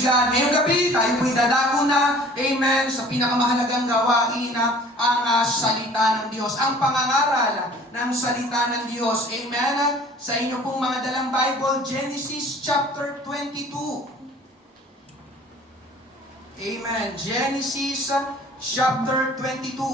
Praise God. Ngayong gabi, tayo po'y dadako na, amen, sa pinakamahalagang gawain na ang salita ng Diyos. Ang pangangaral ng salita ng Diyos. Amen. Sa inyo pong mga dalang Bible, Genesis chapter 22. Amen. Genesis chapter 22.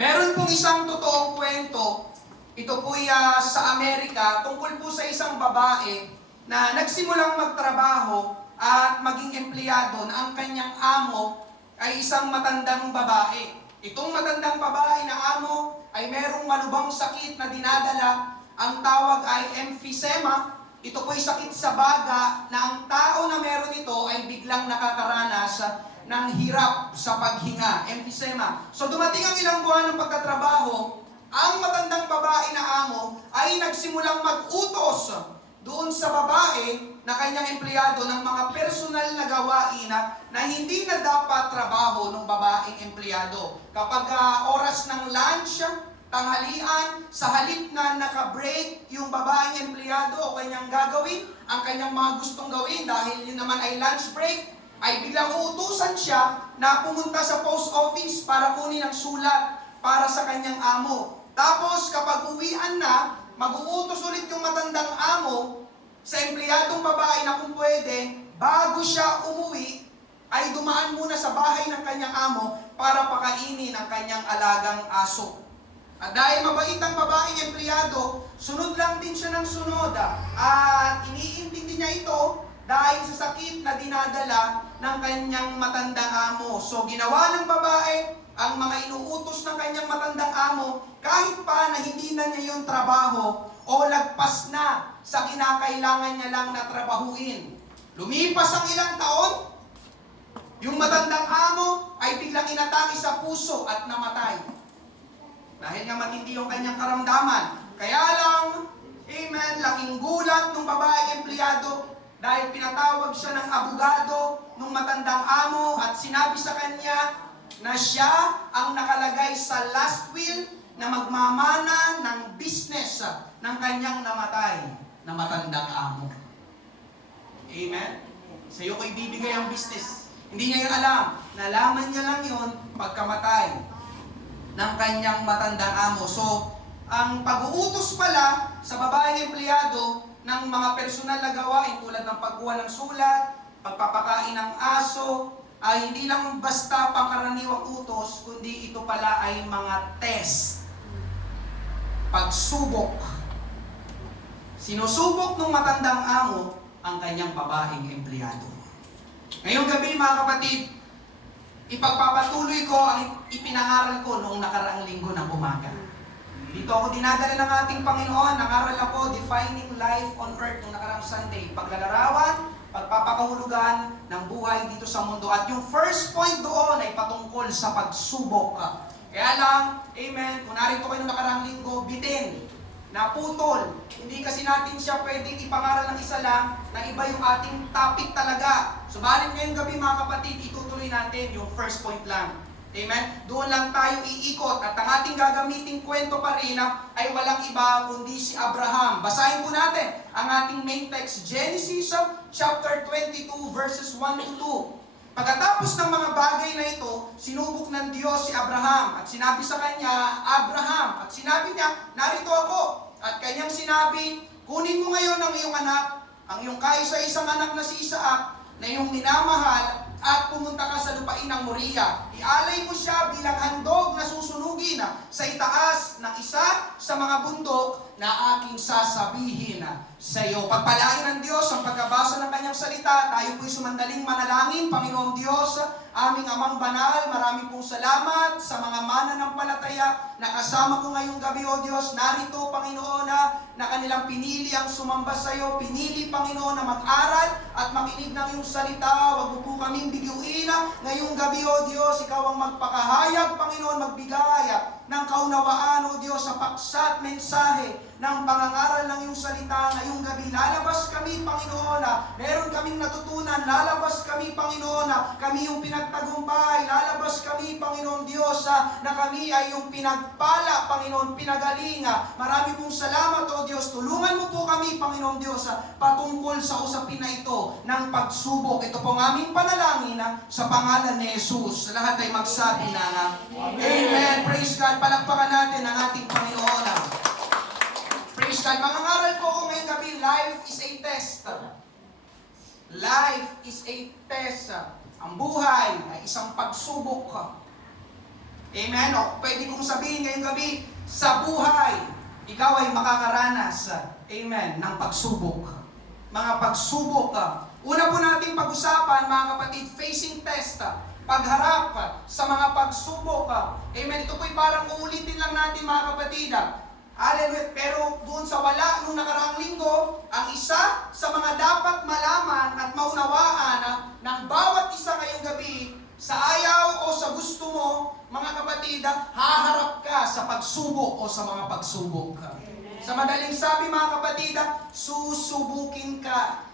Meron pong isang totoong kwento. Ito po'y sa Amerika, tungkol po sa isang babae na nagsimulang magtrabaho at maging empleyado na ang kanyang amo ay isang matandang babae. Itong matandang babae na amo ay merong malubhang sakit na dinadala. Ang tawag ay emphysema. Ito po'y sakit sa baga na ang tao na meron ito ay biglang nakakaranas ng hirap sa paghinga. Emphysema. So dumating ang ilang buwan ng pagkatrabaho, ang matandang babae na amo ay nagsimulang mag-utos doon sa babae na kanyang empleyado ng mga personal na gawain na hindi na dapat trabaho ng babaeng empleyado. Kapag oras ng lunch, tanghalian, sa halip na naka-break yung babaeng empleyado o kanyang gagawin, ang kanyang mga gustong gawin dahil yun naman ay lunch break, ay biglang uutusan siya na pumunta sa post office para kunin ang sulat para sa kanyang amo. Tapos kapag uwian na, mag-uutos ulit yung matandang amo sa empleyadong babae na kung pwede, bago siya umuwi, ay dumaan muna sa bahay ng kanyang amo para pakainin ang kanyang alagang aso. At dahil mabait ang babaeng empleyado, sunod lang din siya ng sunod. At iniintindi niya ito dahil sa sakit na dinadala ng kanyang matandang amo. So ginawa ng babae ang mga inuutos ng kanyang matandang amo, kahit pa na hindi na niya yung trabaho o lagpas na sa kinakailangan niya lang na trabahuin. Lumipas ang ilang taon, yung matandang amo ay biglang inatake sa puso at namatay. Dahil nga matindi yung kanyang karamdaman. Kaya lang, amen, laking gulat ng babaeng empleyado dahil pinatawag siya ng abogado ng matandang amo at sinabi sa kanya na siya ang nakalagay sa last will na magmamana ng business ng kanyang namatay na matandang amo. Amen? Sa iyo ko ibibigay ang business. Hindi niya yun alam. Nalaman niya lang yun pagkamatay ng kanyang matandang amo. So, ang pag-uutos pala sa babaeng empleyado ng mga personal na gawain tulad ng pagkuha ng sulat, pagpapakain ng aso, ay hindi lang basta pangkaraniwang utos, kundi ito pala ay mga test. Pagsubok. Sinusubok ng matandang amo ang kanyang babaeng empleyado. Ngayong gabi mga kapatid, ipagpapatuloy ko ang ipinangaral ko noong nakaraang linggo ng umaga. Dito ako dinadala ng ating Panginoon. Nangaral ako, Defining Life on Earth, noong nakaraang Sunday. Paglalarawan, pagpapakahulugan ng buhay dito sa mundo. At yung first point doon ay patungkol sa pagsubok. Kaya lang, amen, kung narito kayo noong nakaraang linggo, bitin, naputol. Hindi kasi natin siya pwedeng ipangaral ng isa lang na iba yung ating topic talaga. Subalit ngayong gabi mga kapatid, itutuloy natin yung first point lang. Amen? Doon lang tayo iikot at ang ating gagamiting kwento pa rin ay walang iba kundi si Abraham. Basahin po natin ang ating main text, Genesis chapter 22 verses 1 to 2. Pagkatapos ng mga bagay na ito, sinubok ng Diyos si Abraham at sinabi sa kanya, Abraham, at sinabi niya, narito ako. At kanyang sinabi, kunin mo ngayon ang iyong anak, ang iyong kaisa-isang anak na si Isaac, na iyong minamahal, at pumunta ka sa lupain ng Moriah. Ialay mo siya bilang handog na susunugin sa itaas ng isa sa mga bundok na aking sasabihin sa iyo. Pagpalain ng Diyos ang pagkabasa ng kanyang salita. Tayo po'y sumandaling manalangin. Panginoong Diyos, aming Amang Banal, marami pong salamat sa mga mananampalataya na kasama ko ngayong gabi, O Diyos. Narito, Panginoon, na kanilang pinili ang sumamba sa iyo. Pinili, Panginoon, na mag-aral at makinig ng iyong salita. Huwag mo po kaming bigyuin. Ngayong gabi, O Diyos, ikaw ang magpakahayag, Panginoon, magbigay ng kaunawaan, O Diyos, sa paksa at mensahe ng pangangaral ng iyong salita. Ngayong gabi, lalabas kami, Panginoon, Meron kaming natutunan. Lalabas kami, Panginoon, na kami yung pinagtagumpay. Lalabas kami, Panginoon Diyos, na kami ay yung pinagpala, Panginoon, pinagalinga. Marami pong salamat, O Diyos. Tulungan mo po kami, Panginoon Diyos, patungkol sa usapin na ito ng pagsubok. Ito pong aming panalangin sa pangalan ni Jesus. Lahat ay magsabi na Amen. Praise God. Palakpakan natin ang ating Panginoon. Praise God. Mga ngaral po ko ngayong gabi, life is a test. Life is a test. Ang buhay ay isang pagsubok. Amen. O, pwede kong sabihin ngayong gabi, sa buhay, ikaw ay makakaranas, amen, ng pagsubok. Mga pagsubok. Una po natin pag-usapan, mga kapatid, facing test. Pagharap sa mga pagsubok. Amen. Ito po'y parang uulitin lang natin, mga kapatid. Hallelujah. Pero doon sa wala nung nakaraang linggo, ang isa sa mga dapat malaman at maunawaan ng bawat isa ngayong gabi, sa ayaw o sa gusto mo, mga kapatid, haharap ka sa pagsubok o sa mga pagsubok. Sa madaling sabi, mga kapatid, susubukin ka.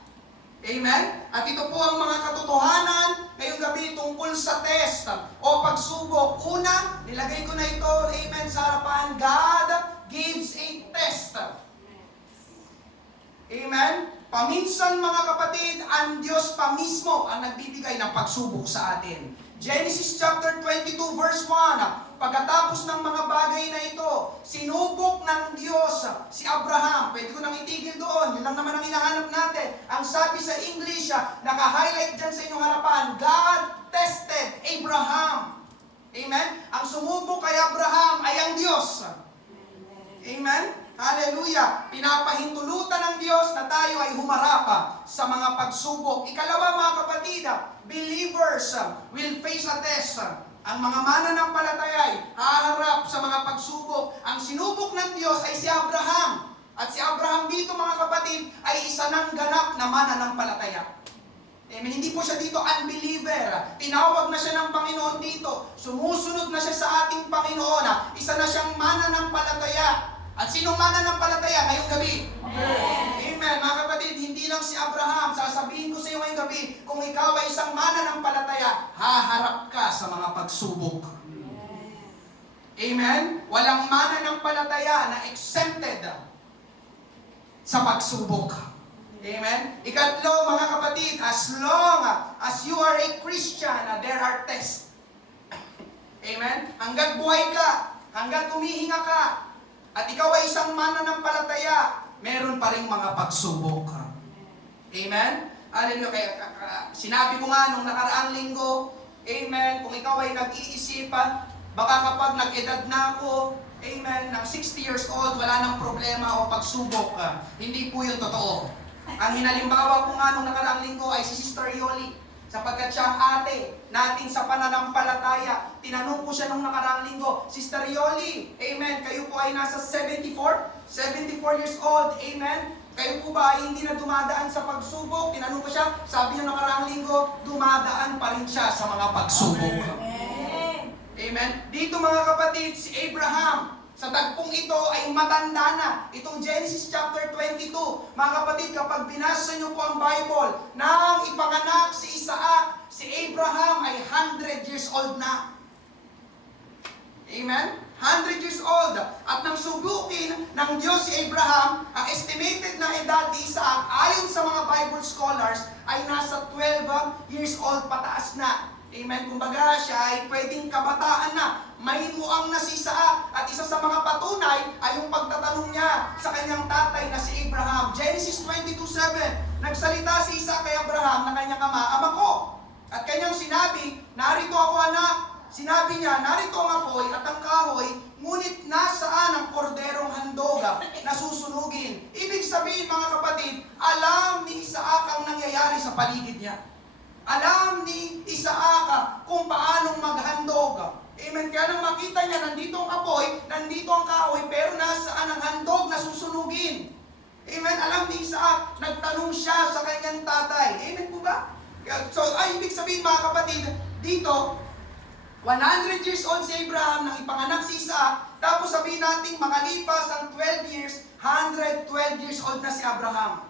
Amen? At ito po ang mga katotohanan ngayong gabi tungkol sa test o pagsubok. Una, nilagay ko na ito, amen, sa harapan, God gives a test. Amen? Paminsan, mga kapatid, ang Diyos pa mismo ang nagbibigay ng pagsubok sa atin. Genesis chapter 22 verse 1, pagkatapos ng mga bagay na ito, sinubok ng Diyos si Abraham. Pwede ko nang itigil doon, yun lang naman ang hinahanap natin. Ang sabi sa English, naka-highlight dyan sa inyong harapan, God tested Abraham. Amen? Ang sumubok kay Abraham ay ang Diyos. Amen? Hallelujah! Pinapahintulutan ng Diyos na tayo ay humarap sa mga pagsubok. Ikalawa, mga kapatid, believers will face a test. Ang mga mananampalataya ay haharap sa mga pagsubok. Ang sinubok ng Diyos ay si Abraham. At si Abraham dito, mga kapatid, ay isa ng ganap na mananampalataya. Amen. Hindi po siya dito unbeliever. Tinawag na siya ng Panginoon dito. Sumusunod na siya sa ating Panginoon. Isa na siyang mananampalataya. At sinong mananampalataya ngayong gabi? Amen. Amen. Mga kapatid, hindi lang si Abraham. Sasabihin ko sa iyo ngayong gabi, kung ikaw ay isang mananampalataya, haharap ka sa mga pagsubok. Amen. Walang mananampalataya na exempted sa pagsubok. Amen. Ikatlo, mga kapatid, as long as you are a Christian, there are tests. Amen. Hanggat buhay ka, hanggat humihinga ka, at ikaw ay isang mananampalataya, meron pa ring mga pagsubok. Amen? Hallelujah. Kaya, sinabi ko nga nung nakaraang linggo, amen, kung ikaw ay nag-iisip, baka kapag nag-edad na ako, amen, ng 60 years old, wala nang problema o pagsubok. Hindi po yun totoo. Ang hinalimbawa ko nga nung nakaraang linggo ay si Sister Yoli. Sapagkat siya ang ate natin sa pananampalataya. Tinanong ko siya nung nakaraang linggo, Sister Yoli, amen, kayo po ay nasa 74 years old, amen. Kayo po ba ay hindi na dumadaan sa pagsubok? Tinanong ko siya, sabi niya nakaraang linggo, dumadaan pa rin siya sa mga pagsubok. Amen. Amen. Dito, mga kapatid, si Abraham, sa tagpong ito ay matanda na. Itong Genesis chapter 22. Mga kapatid, kapag binasa niyo po ang Bible, nang ipanganak si Isaac, si Abraham ay 100 years old na. Amen? 100 years old. At nang subukin ng Diyos si Abraham, ang estimated na edad ni Isaac, ayon sa mga Bible scholars, ay nasa 12 years old pataas na. Amen? Kumbaga, siya ay pwedeng kabataan na. May muang na si Isaac. At isa sa mga patunay ay yung pagtatanong niya sa kanyang tatay na si Abraham. Genesis 22:7. Nagsalita si Isaac kay Abraham na kanyang ama ko. At kanyang sinabi, narito ako anak. Sinabi niya, narito ang apoy at ang kahoy, ngunit nasaan ang korderong handog na susunugin? Ibig sabihin, mga kapatid, alam ni Isaac ang nangyayari sa paligid niya. Alam ni Isaac kung paanong maghandog. Amen. Kaya nang makita niya, nandito ang apoy, nandito ang kahoy, pero nasaan ang handog na susunugin? Amen. Alam ni Isaac, nagtanong siya sa kanyang tatay. Amen po ba? So, ay ibig sabihin, mga kapatid, dito, 100 years old si Abraham nang ipanganak si Isaac, tapos sabihin natin makalipas ang 12 years, 112 years old na si Abraham.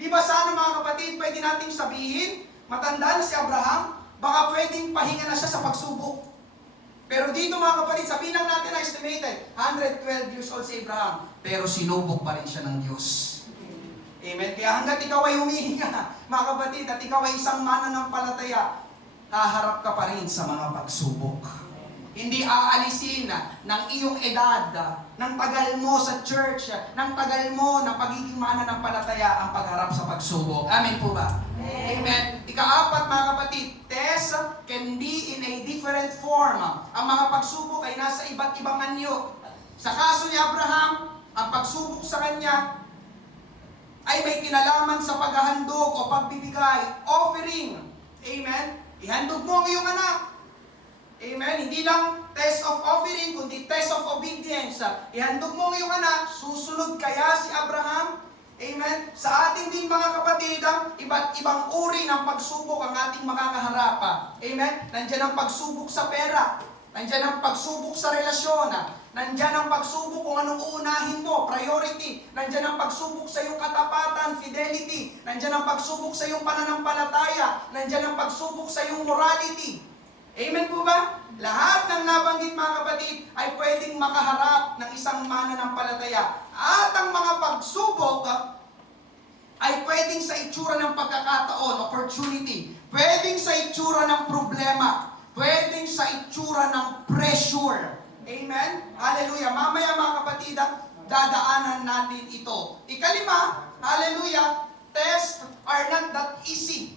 Di ba sana mga kapatid, pwede nating sabihin, matanda na si Abraham, baka pwedeng pahinga na siya sa pagsubok. Pero dito mga kapatid, sabihin lang natin na estimated, 112 years old si Abraham, pero sinubok pa rin siya ng Diyos. Amen? Kaya hanggat ikaw ay humihinga, mga kapatid, at ikaw ay isang mananampalataya, haharap ka pa rin sa mga pagsubok. Hindi aalisin ng iyong edad, ng tagal mo sa church, ng tagal mo na pagiging mananampalataya ang pagharap sa pagsubok. Amen po ba? Amen. Ika-apat mga kapatid, test can be in a different form. Ang mga pagsubok ay nasa iba't ibang anyo. Sa kaso ni Abraham, ang pagsubok sa kanya ay may kinalaman sa paghahandog o pagbibigay, offering. Amen? Ihandog mo ang iyong anak. Amen? Hindi lang test of offering, kundi test of obedience. Ihandog mo ang iyong anak, susunod kaya si Abraham? Amen? Sa ating din mga kapatid, iba't ibang uri ng pagsubok ang ating makakaharap. Amen? Nandiyan ang pagsubok sa pera. Nandiyan ang pagsubok sa relasyon. Nandiyan ang pagsubok kung anong uunahin mo, priority. Nandiyan ang pagsubok sa iyong katapatan, fidelity. Nandiyan ang pagsubok sa iyong pananampalataya. Nandiyan ang pagsubok sa iyong morality. Amen po ba? Lahat ng nabanggit mga kapatid ay pwedeng makaharap ng isang mananampalataya. At ang mga pagsubok ay pwedeng sa itsura ng pagkakataon, opportunity. Pwedeng sa itsura ng problema. Pwedeng sa itsura ng pressure. Amen? Hallelujah. Mamaya mga kapatid, dadaanan natin ito. Ikalima, hallelujah, tests are not that easy.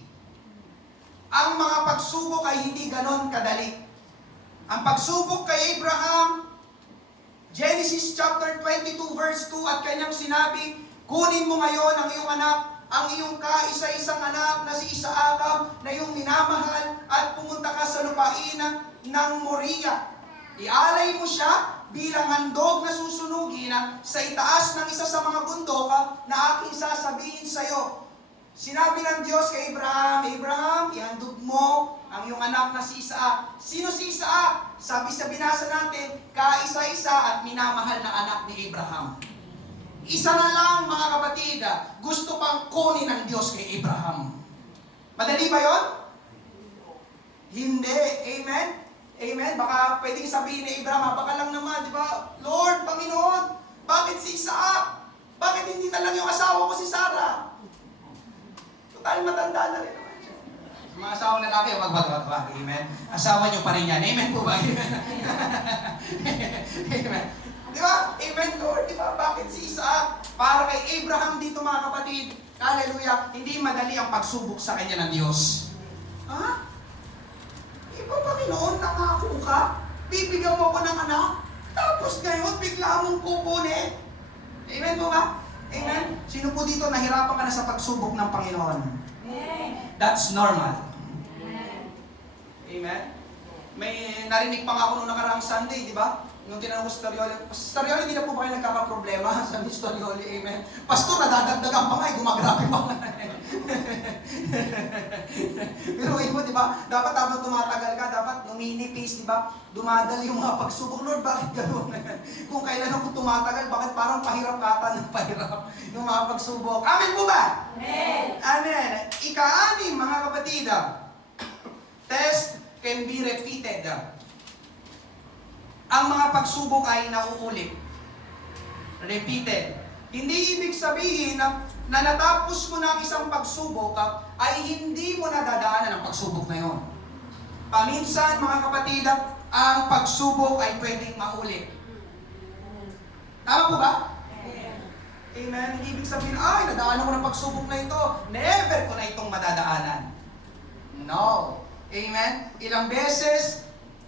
Ang mga pagsubok ay hindi ganon kadali. Ang pagsubok kay Abraham, Genesis chapter 22 verse 2, at kanyang sinabi, kunin mo ngayon ang iyong anak, ang iyong kaisa-isang anak na si Isaac na iyong minamahal, at pumunta ka sa lupain ng Moriah. Ialay mo siya bilang handog na susunugin sa itaas ng isa sa mga bundok na aking sasabihin sa iyo. Sinabi ng Diyos kay Abraham, Abraham, ihandog mo ang iyong anak na si Isaac. Sino si Isaac? Sabi sa binasa natin, kaisa-isa at minamahal na anak ni Abraham. Isa na lang mga kapatid, gusto pang kunin ng Diyos kay Abraham. Madali ba yon? Hindi. Amen? Amen? Baka pwedeng sabihin ni Abraham, baka lang naman, di ba? Lord, Panginoon, bakit si Isaac? Bakit hindi na lang yung asawa ko si Sarah? Total, matanda na rin naman siya. Mga asawang lalaki, wag. Amen? Asawa niyo pa rin yan. Amen po ba? Amen. Di ba? Amen, Lord. Di ba? Bakit si Isaac? Para kay Abraham dito mga kapatid, hallelujah, hindi madali ang pagsubok sa kanya ng Diyos. Ha? Iba Panginoon, nangako ka? Bibigyan mo ko ng anak? Tapos ngayon, bigla mong kukunin? Amen po ba? Amen? Sino po dito nahirapan ka na sa pagsubok ng Panginoon? That's normal. Amen? May narinig pa nga ako nung nakaraang Sunday, di ba? Nung tinanong ko sa Storioli, Storioli, hindi na po ba kayo nagkakaproblema? Sabi ni Storioli, amen. Pastor, nadadagdagan pa nga, gumagrabe pa nga. Pero mo, di ba? Dapat habang tumatagal ka, dapat numinipis, di ba? Dumadali yung mga pagsubok. Lord, bakit gano'n? Kung kailan ako tumatagal, bakit parang pahirap kata ng pahirap yung mga pagsubok? Amen po ba? Amen. Amen. Ika-anim, mga kapatid, test can be repeated. Ang mga pagsubok ay nauulit. Repeated. Hindi ibig sabihin na natapos mo na ang isang pagsubok ay hindi mo na dadaanan ang pagsubok na yon. Paminsan, mga kapatid, ang pagsubok ay pwedeng maulit. Tama po ba? Amen. Hindi ibig sabihin, ay, nadaanan ko ng pagsubok na ito. Never ko na itong madadaanan. No. Amen. Ilang beses,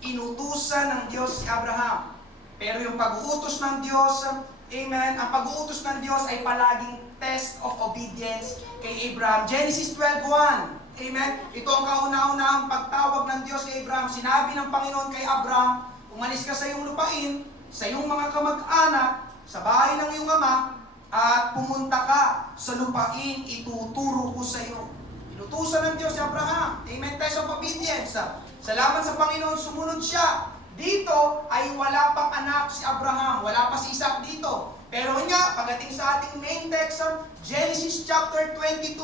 inutusan ng Diyos si Abraham. Pero yung pag-uutos ng Diyos, amen, ang pag-uutos ng Diyos ay palaging test of obedience kay Abraham. Genesis 12:1. Amen. Ito ang kauna-unahang pagtawag ng Diyos kay Abraham. Sinabi ng Panginoon kay Abraham, umalis ka sa iyong lupain, sa iyong mga kamag-anak, sa bahay ng iyong ama, at pumunta ka sa lupain, ituturo ko sa iyo. Inutusan ng Diyos si Abraham. Amen. Test of obedience. Salamat sa Panginoon, sumunod siya. Dito ay wala pang anak si Abraham. Wala pa si Isaac dito. Pero nga, pagdating sa ating main text, Genesis chapter 22,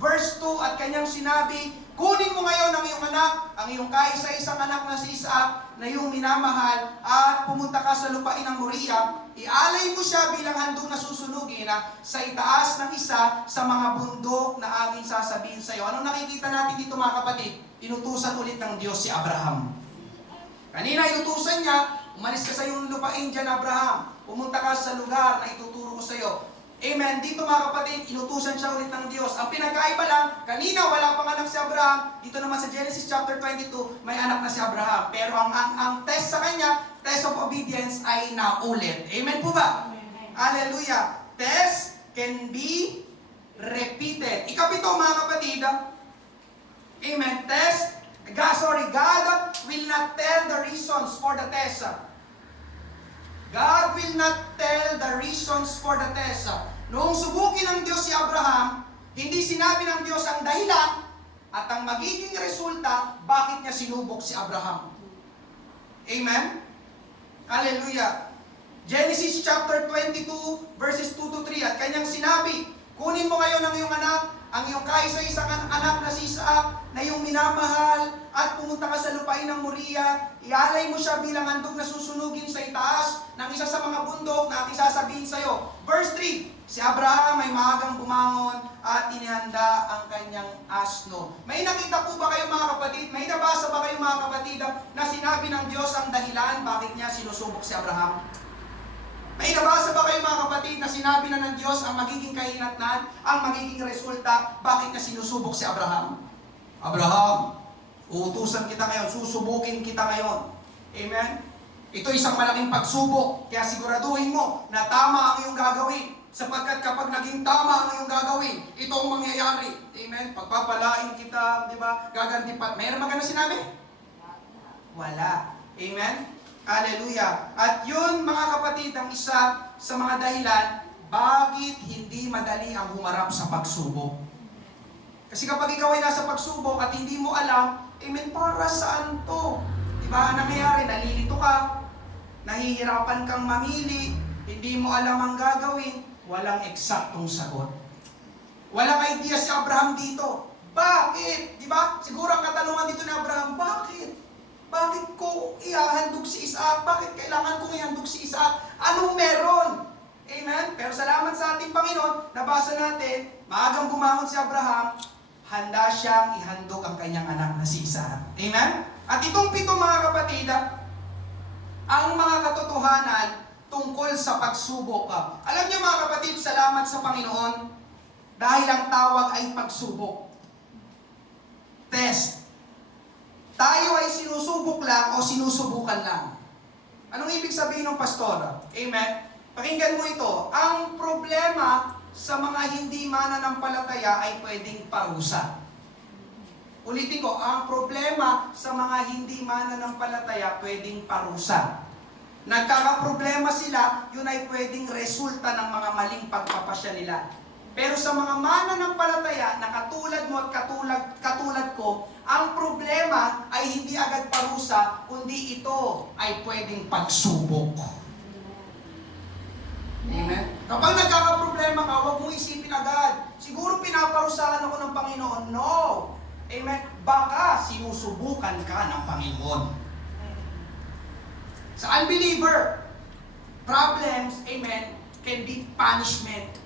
verse 2, at kanyang sinabi, kunin mo ngayon ang iyong anak, ang iyong kaisa-isang anak na si Isaac, na iyong minamahal, at pumunta ka sa lupain ng Moriah, ialay mo siya bilang handog na susunugin sa itaas ng isa sa mga bundok na aking sasabihin sa iyo. Anong nakikita natin dito mga kapatid? Inutusan ulit ng Diyos si Abraham. Kanina inutusan niya, umalis ka sa iyong lupain dyan, Abraham. Pumunta ka sa lugar na ituturo ko sa iyo. Amen. Dito mga kapatid, inutusan siya ulit ng Diyos. Ang pinagkaiba lang, kanina wala pang anak si Abraham. Dito naman sa Genesis chapter 22, may anak na si Abraham. Pero ang test sa kanya, test of obedience ay naulit. Amen po ba? Amen. Hallelujah. Test can be repeated. Ikapito mga kapatid, amen. God will not tell the reasons for the test. God will not tell the reasons for the test. Noong subukin ng Diyos si Abraham, hindi sinabi ng Diyos ang dahilan at ang magiging resulta bakit niya sinubok si Abraham. Amen? Hallelujah. Genesis chapter 22 verses 2 to 3, at kanyang sinabi, kunin mo ngayon ang iyong anak, ang iyong kaisa-isang anak na si Isaac, na iyong minamahal, at pumunta ka sa lupain ng Moriah, ialay mo siya bilang handog na susunugin sa itaas ng isa sa mga bundok na aking sasabihin sa iyo. Verse 3, si Abraham ay maagang bumangon at inihanda ang kanyang asno. May nakita po ba kayo mga kapatid? May nabasa ba kayo mga kapatid na sinabi ng Diyos ang dahilan bakit niya sinusubok si Abraham? May nabasa ba kayo mga kapatid na sinabi na ng Diyos ang magiging kahinatnan, ang magiging resulta, bakit niya sinusubok si Abraham? Abraham, uutusan kita ngayon, susubukin kita ngayon. Amen? Ito isang malaking pagsubok, kaya siguraduhin mo na tama ang iyong gagawin. Sapagkat kapag naging tama ang iyong gagawin, ito ang mangyayari. Amen? Pagpapalain kita, di ba? Gagantipat. Mayroon ba ganun sinabi? Wala. Amen? Hallelujah. At yun mga kapatid, ang isa sa mga dahilan, bakit hindi madali ang humarap sa pagsubok. Kasi kapag ikaw ay nasa pagsubok at hindi mo alam, amen, para saan to? Diba, nangyayari, nalilito ka, nahihirapan kang mamili, hindi mo alam ang gagawin, walang eksaktong sagot. Walang idea si Abraham dito. Bakit? Diba? Siguro ang katanungan dito ni Abraham, bakit? Bakit ko ihahandog si Isaac? Bakit kailangan kong ihandog si Isaac? Anong meron? Amen? Pero salamat sa ating Panginoon, nabasa natin, maagang bumangon si Abraham, handa siyang ihandog ang kanyang anak na si Isaac. Amen? At itong pito mga kapatid, ang mga katotohanan tungkol sa pagsubok. Alam niyo mga kapatid, salamat sa Panginoon, dahil ang tawag ay pagsubok. Test. Tayo ay sinusubok lang o sinusubukan lang. Anong ibig sabihin ng pastor? Amen? Pakinggan mo ito. Ang problema sa mga hindi mananampalataya ay pwedeng parusa. Ulitin ko, ang problema sa mga hindi mananampalataya pwedeng parusa. Nagkakaproblema sila, yun ay pwedeng resulta ng mga maling pagpapasya nila. Pero sa mga mananampalataya na katulad mo at katulad ko, ang problema ay hindi agad parusa, kundi ito ay pwedeng pagsubok. Amen? Kapag nagkakaproblema ka, huwag mong isipin agad, siguro pinaparusahan ako ng Panginoon. No! Amen? Baka sinusubukan ka ng Panginoon. Sa unbeliever, problems, amen, can be punishment.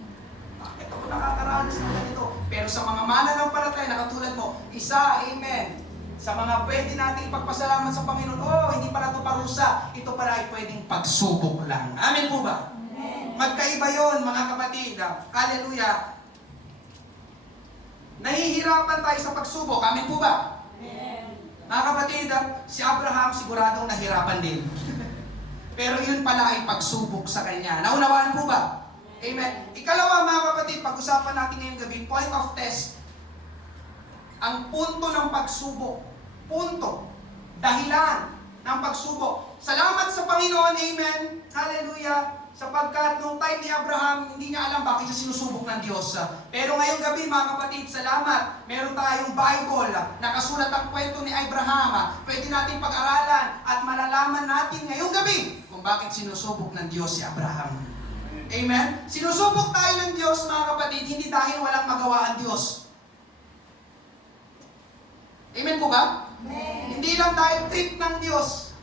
Bakit ako nakakaranas ng ganito? Pero sa mga mananampalataya na katulad mo, isa, amen. Sa mga pwede nating ipagpasalamat sa Panginoon, oh, hindi pala ito parusa, ito pala ay pwedeng pagsubok lang. Amen po ba? Amen. Magkaiba yon mga kapatid. Hallelujah. Nahihirapan tayo sa pagsubok. Amen po ba? Amen. Mga kapatid, si Abraham siguradong nahirapan din. Pero yun pala ay pagsubok sa kanya. Naunawaan po ba? Amen. Ikalawa mga kapatid, pag-usapan natin ngayong gabi, point of test. Ang punto ng pagsubok. Punto. Dahilan ng pagsubok. Salamat sa Panginoon, amen. Hallelujah. Sapagkat nung time ni Abraham, hindi niya alam bakit siya sinusubok ng Diyos. Pero ngayong gabi mga kapatid, salamat. Meron tayong Bible. Nakasulat ang kwento ni Abraham. Pwede natin pag-aralan at malalaman natin ngayong gabi kung bakit sinusubok ng Diyos si Abraham. Amen? Sinusubok tayo ng Diyos, mga kapatid, hindi dahil walang magawa ang Diyos. Amen po ba? Amen. Hindi lang dahil trip ng Diyos.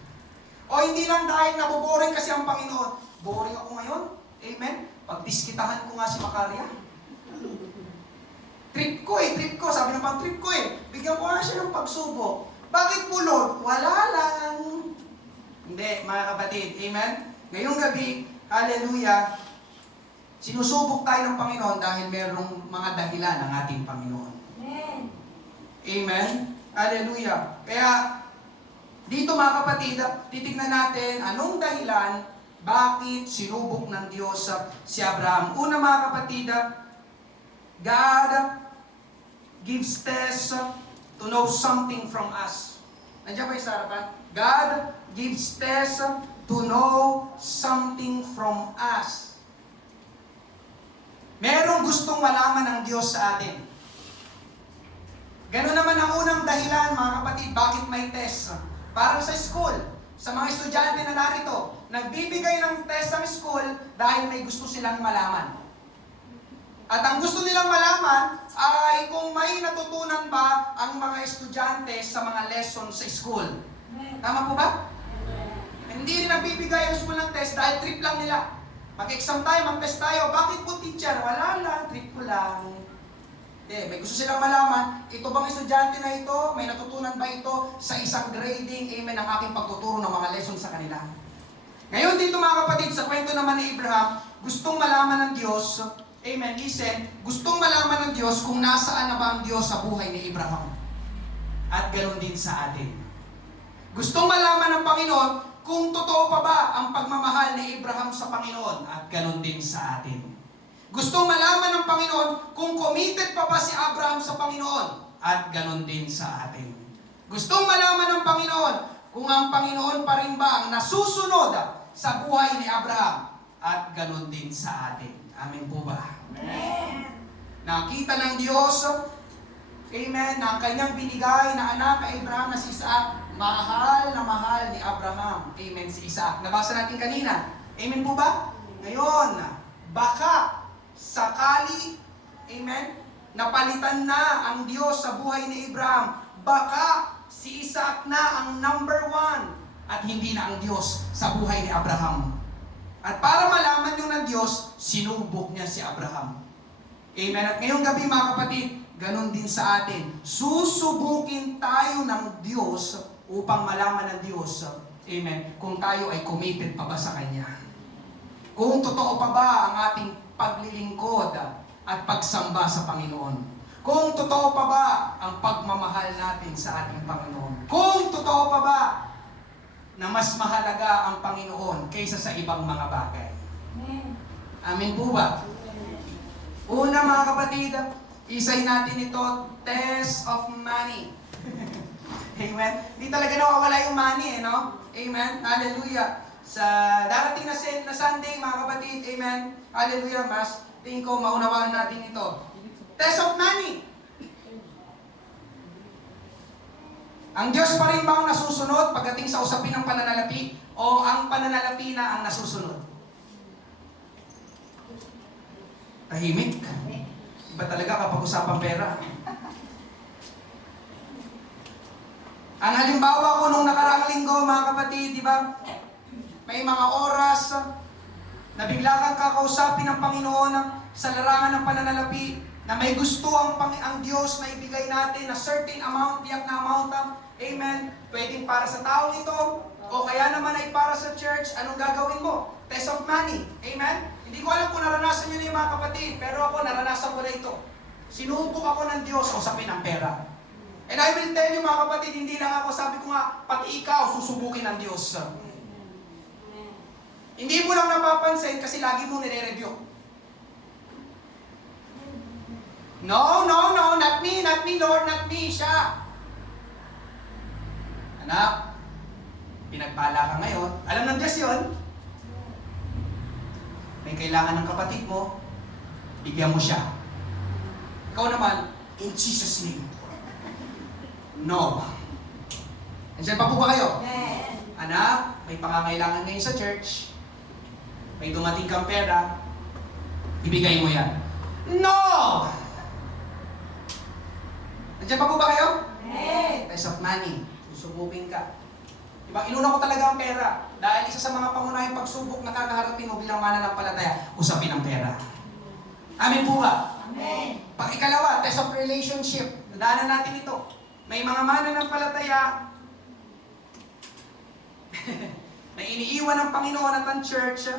O hindi lang dahil naboboring kasi ang Panginoon. Boring ako ngayon. Amen? Pagdiskitahan ko nga si Macaria. Trip ko. Sabi ng pang trip ko eh. Bigyan ko nga siya ng pagsubok. Bakit po, Lord? Wala lang. Hindi, mga kapatid. Amen? Ngayong gabi, hallelujah, sinusubok tayo ng Panginoon dahil merong mga dahilan ng ating Panginoon. Amen. Amen? Hallelujah. Kaya, dito mga kapatid, titignan natin anong dahilan bakit sinubok ng Diyos si Abraham. Una mga kapatid, God gives test to know something from us. Nandiyan ba yung sa harapan? God gives test to know something from us. Merong gustong malaman ng Diyos sa atin. Ganun naman ang unang dahilan, mga kapatid, bakit may test. Parang sa school, sa mga estudyante na narito, nagbibigay ng test sa school dahil may gusto silang malaman. At ang gusto nilang malaman ay kung may natutunan ba ang mga estudyante sa mga lesson sa school. Tama po ba? Hindi rin nagbibigay ang school ng test dahil trip lang nila. Mag-exam tayo, mag-test tayo. Bakit po teacher? Wala lang, trip ko lang. May gusto silang malaman, ito bang estudyante na ito, may natutunan ba ito sa isang grading, amen, ang aking pagtuturo ng mga lesson sa kanila. Ngayon dito mga kapatid, sa kwento naman ni Abraham, gustong malaman ng Diyos, amen, listen, gustong malaman ng Diyos kung nasaan na ba ang Diyos sa buhay ni Abraham. At ganoon din sa atin. Gustong malaman ng Panginoon kung totoo pa ba ang pagmamahal ni Abraham sa Panginoon. At ganoon din sa atin. Gustong malaman ng Panginoon kung committed pa ba si Abraham sa Panginoon. At ganoon din sa atin. Gustong malaman ng Panginoon kung ang Panginoon pa rin ba ang nasusunod sa buhay ni Abraham. At ganoon din sa atin. Amen po ba? Amen. Nakita ng Diyos, amen, na ang kanyang binigay na anak kay Abraham na si Isaac, mahal na mahal ni Abraham. Amen, si Isaac. Nabasa natin kanina. Amen po ba? Ngayon, baka sakali, amen, napalitan na ang Diyos sa buhay ni Abraham. Baka si Isaac na ang number 1 at hindi na ang Diyos sa buhay ni Abraham. At para malaman nyo ng Diyos, sinubok niya si Abraham. Amen. At ngayong gabi mga kapatid, ganun din sa atin. Susubukin tayo ng Diyos upang malaman ng Diyos, amen, kung tayo ay committed pa ba sa Kanya. Kung totoo pa ba ang ating paglilingkod at pagsamba sa Panginoon. Kung totoo pa ba ang pagmamahal natin sa ating Panginoon. Kung totoo pa ba na mas mahalaga ang Panginoon kaysa sa ibang mga bagay. Amen. Amen po ba? Una mga kapatid, isay natin ito, test of money. Amen? Hindi talaga nawawala yung money, no? Amen? Hallelujah. Sa darating na Sunday, mga kapatid, amen? Hallelujah, mas. Tingin ko, maunawaan natin ito. Test of money. Ang Diyos pa rin ba ang nasusunod pagdating sa usapin ng pananalapi? O ang pananalapi na ang nasusunod? Tahimik. Iba talaga kapag usapang pera. Ang halimbawa ko nung nakaraang linggo, mga kapatid, di ba? May mga oras na bigla kang kakausapin ng Panginoon sa larangan ng pananalapi na may gusto ang Diyos na ibigay natin na certain amount, tiyak na amount. Amen. Pwedeng para sa taong ito o kaya naman ay para sa church. Anong gagawin mo? Test of money. Amen. Hindi ko alam kung naranasan nyo na yung mga kapatid, pero ako naranasan ko na ito. Sinubok ako ng Diyos o usapin ng pera. And I will tell you mga kapatid, hindi lang ako, sabi ko nga, pati ikaw susubukin ng Diyos. Hindi mo lang napapansin kasi lagi mo nire-review. No, not me, Lord, not me, siya. Anak, pinagpala ka ngayon. Alam ng Diyos yun. May kailangan ng kapatid mo, bigyan mo siya. Ikaw naman, in Jesus' name. No. Andiyan pa po ba kayo? Amen. Anak, may pangangailangan ngayon sa church. May dumating kang pera. ibigay mo yan. No! Nandiyan pa po ba kayo? Test of money. Susubukin ka. Diba? Inuna ko talaga ang pera. Dahil isa sa mga pangunahing pagsubok na kakaharapin mo bilang mananampalataya, usapin ang pera. Amen po ba? Amen. Ikalawa, test of relationship. Nadaanan natin ito. May mga mananampalataya na iniiwan ng Panginoon at ang church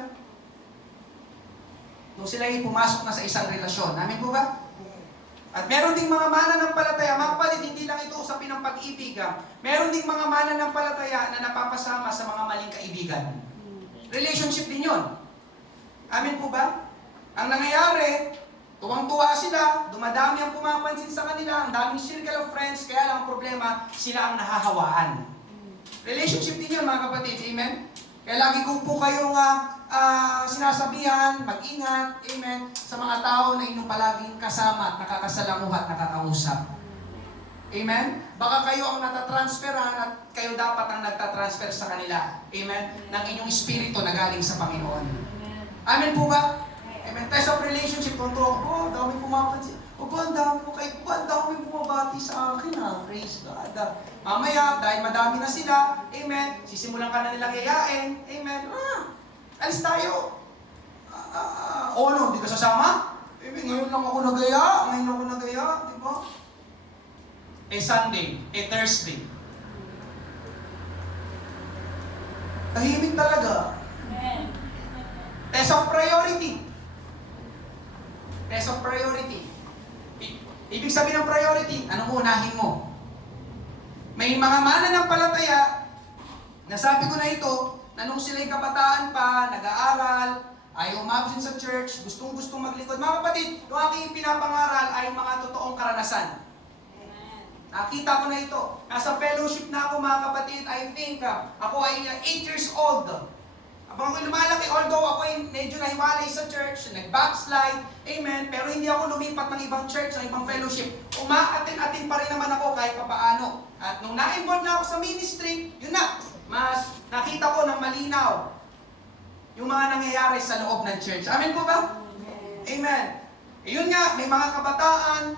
nung sila ay pumasok na sa isang relasyon. Amen po ba? At meron ding mga mananampalataya, mga kapatid, hindi lang ito usapin ng pag-ibig. Meron ding mga mananampalataya na napapasama sa mga maling kaibigan. Relationship din yun. Amen po ba? Ang nangyayari, tuwang-tuwa sila, dumadami ang pumapansin sa kanila, ang daming circle of friends, kaya lang ang problema, sila ang nahahawaan. Relationship din yun, mga kapatid. Amen? Kaya lagi ko po kayong sinasabihan, mag-ingat, amen, sa mga tao na inyong palaging kasama at nakakasalamuha at nakakausap. Amen? Baka kayo ang natatransferan at kayo dapat ang nagtatransfer sa kanila. Amen? Ng inyong espiritu na galing sa Panginoon. Amen po ba? Amen. Test of relationship, tunto ako, dami pumapansin. O ba, ang dami bumabati sa akin praise God. Mamaya, dahil madami na sila, amen, sisimulan ka na nilang yayain, amen, alis tayo. No, hindi ka sasama? Ngayon lang ako nagaya, di ba? Sunday, Thursday. Tahimik talaga. Amen. Test of priority. Test of priority. Ibig sabihin ng priority, anong unahin mo? May mga mananampalataya, nasabi ko na ito, na nung sila'y kabataan pa, nag-aaral, ay umabsent sa church, gustong-gustong maglingkod. Mga kapatid, yung aking pinapangaral ay mga totoong karanasan. Nakita ko na ito. Nasa fellowship na ako, mga kapatid. I think ako ay 8 years old. Habang ako'y lumalaki, although ako ay medyo nahiwalay sa church, nag-backslide, amen, pero hindi ako lumipat ng ibang church, ng ibang fellowship. Umaatin-atin pa rin naman ako kahit papaano. At nung na-involve na ako sa ministry, yun na, mas nakita ko ng malinaw yung mga nangyayari sa loob ng church. Amen po ba? Amen. Yun nga, may mga kabataan,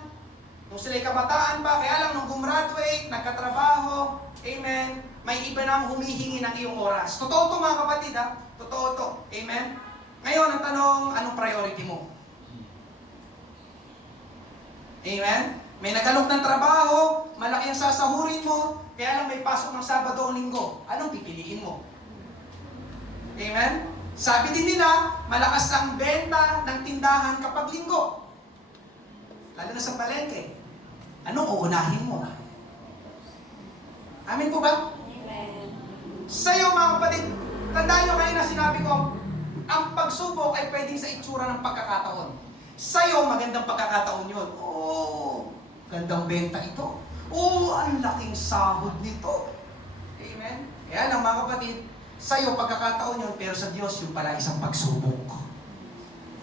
nung sila'y kabataan pa, kaya lang nung gumraduate, nagkatrabaho, amen, may iba nang humihingi ng iyong oras. Totoo to, mga kapatid, Totoo to. Amen? Ngayon, ang tanong, anong priority mo? Amen? May nagalok ng trabaho, malaki ang sasahurin mo, kaya lang may pasok ng Sabado o Linggo. Anong pipiliin mo? Amen? Sabi din nila, malakas ang benta ng tindahan kapag Linggo. Lalo na sa palengke. Anong uunahin mo? Amen po ba? Sa'yo, mga kapatid, tandaan nyo kayo na sinabi ko, ang pagsubok ay pwedeng sa itsura ng pagkakataon. Sa'yo, magandang pagkakataon yun. Gandang benta ito. Ang laking sahod nito. Amen? Kaya lang, mga kapatid, sa'yo, pagkakataon yun, pero sa Diyos, yung pala isang pagsubok.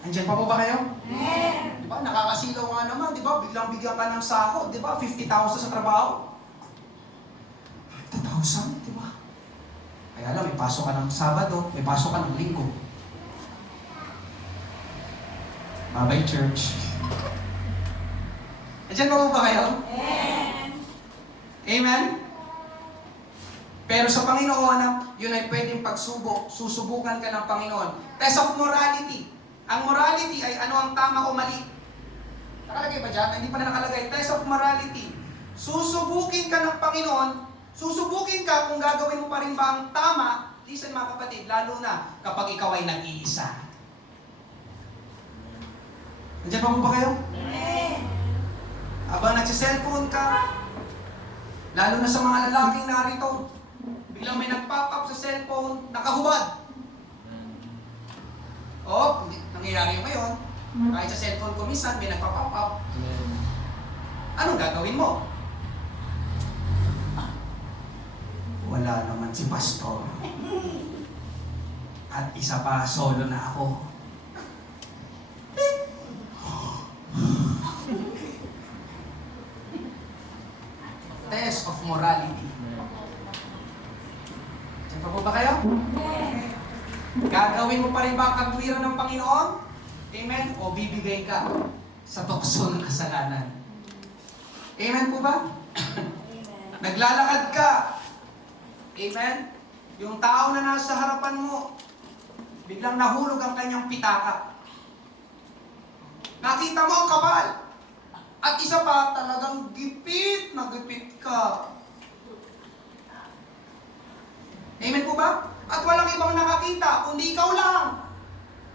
Andiyan pa po ba kayo? Amen. Diba? Nakakasilaw nga naman, diba? Biglang-bigyan ka ng sahod, diba? 50,000 sa trabaho. 50,000, diba? Kaya lang, may pasok ka ng Sabado, may pasok ka ng Linggo. Bye-bye, church. Andiyan pa ba kayo? Amen. Amen? Pero sa Panginoon, yun ay pwedeng pagsubok. Susubukan ka ng Panginoon. Test of morality. Ang morality ay ano ang tama o mali. Nakalagay ba dyan? Hindi pa na nakalagay. Test of morality. Susubukin ka ng Panginoon. Susubukin ka kung gagawin mo pa rin ba ang tama. Listen, mga kapatid, lalo na kapag ikaw ay nag-iisa. Nandiyan pa po ba kayo? Amen. Habang nagsiselfone ka, lalo na sa mga lalaking narito, biglang may nag-pop up sa cellphone, nakahubad. Nangyayari ngayon, kahit sa cellphone ko minsan, may nagpa-pop up. Anong gagawin mo? Wala naman si pastor. At isa pa, solo na ako. Test of morality. Diyan pa po ba kayo? Gagawin mo pa rin ba ang katwiran ng Panginoon? Amen? O bibigay ka sa tukso ng kasalanan. Amen po ba? Amen. Naglalakad ka. Amen? Yung tao na nasa harapan mo, biglang nahulog ang kanyang pitaka. Nakita mo ang kapal. At isa pa, talagang gipit na gipit ka. Amen po ba? At walang ibang nakakita, kundi ikaw lang.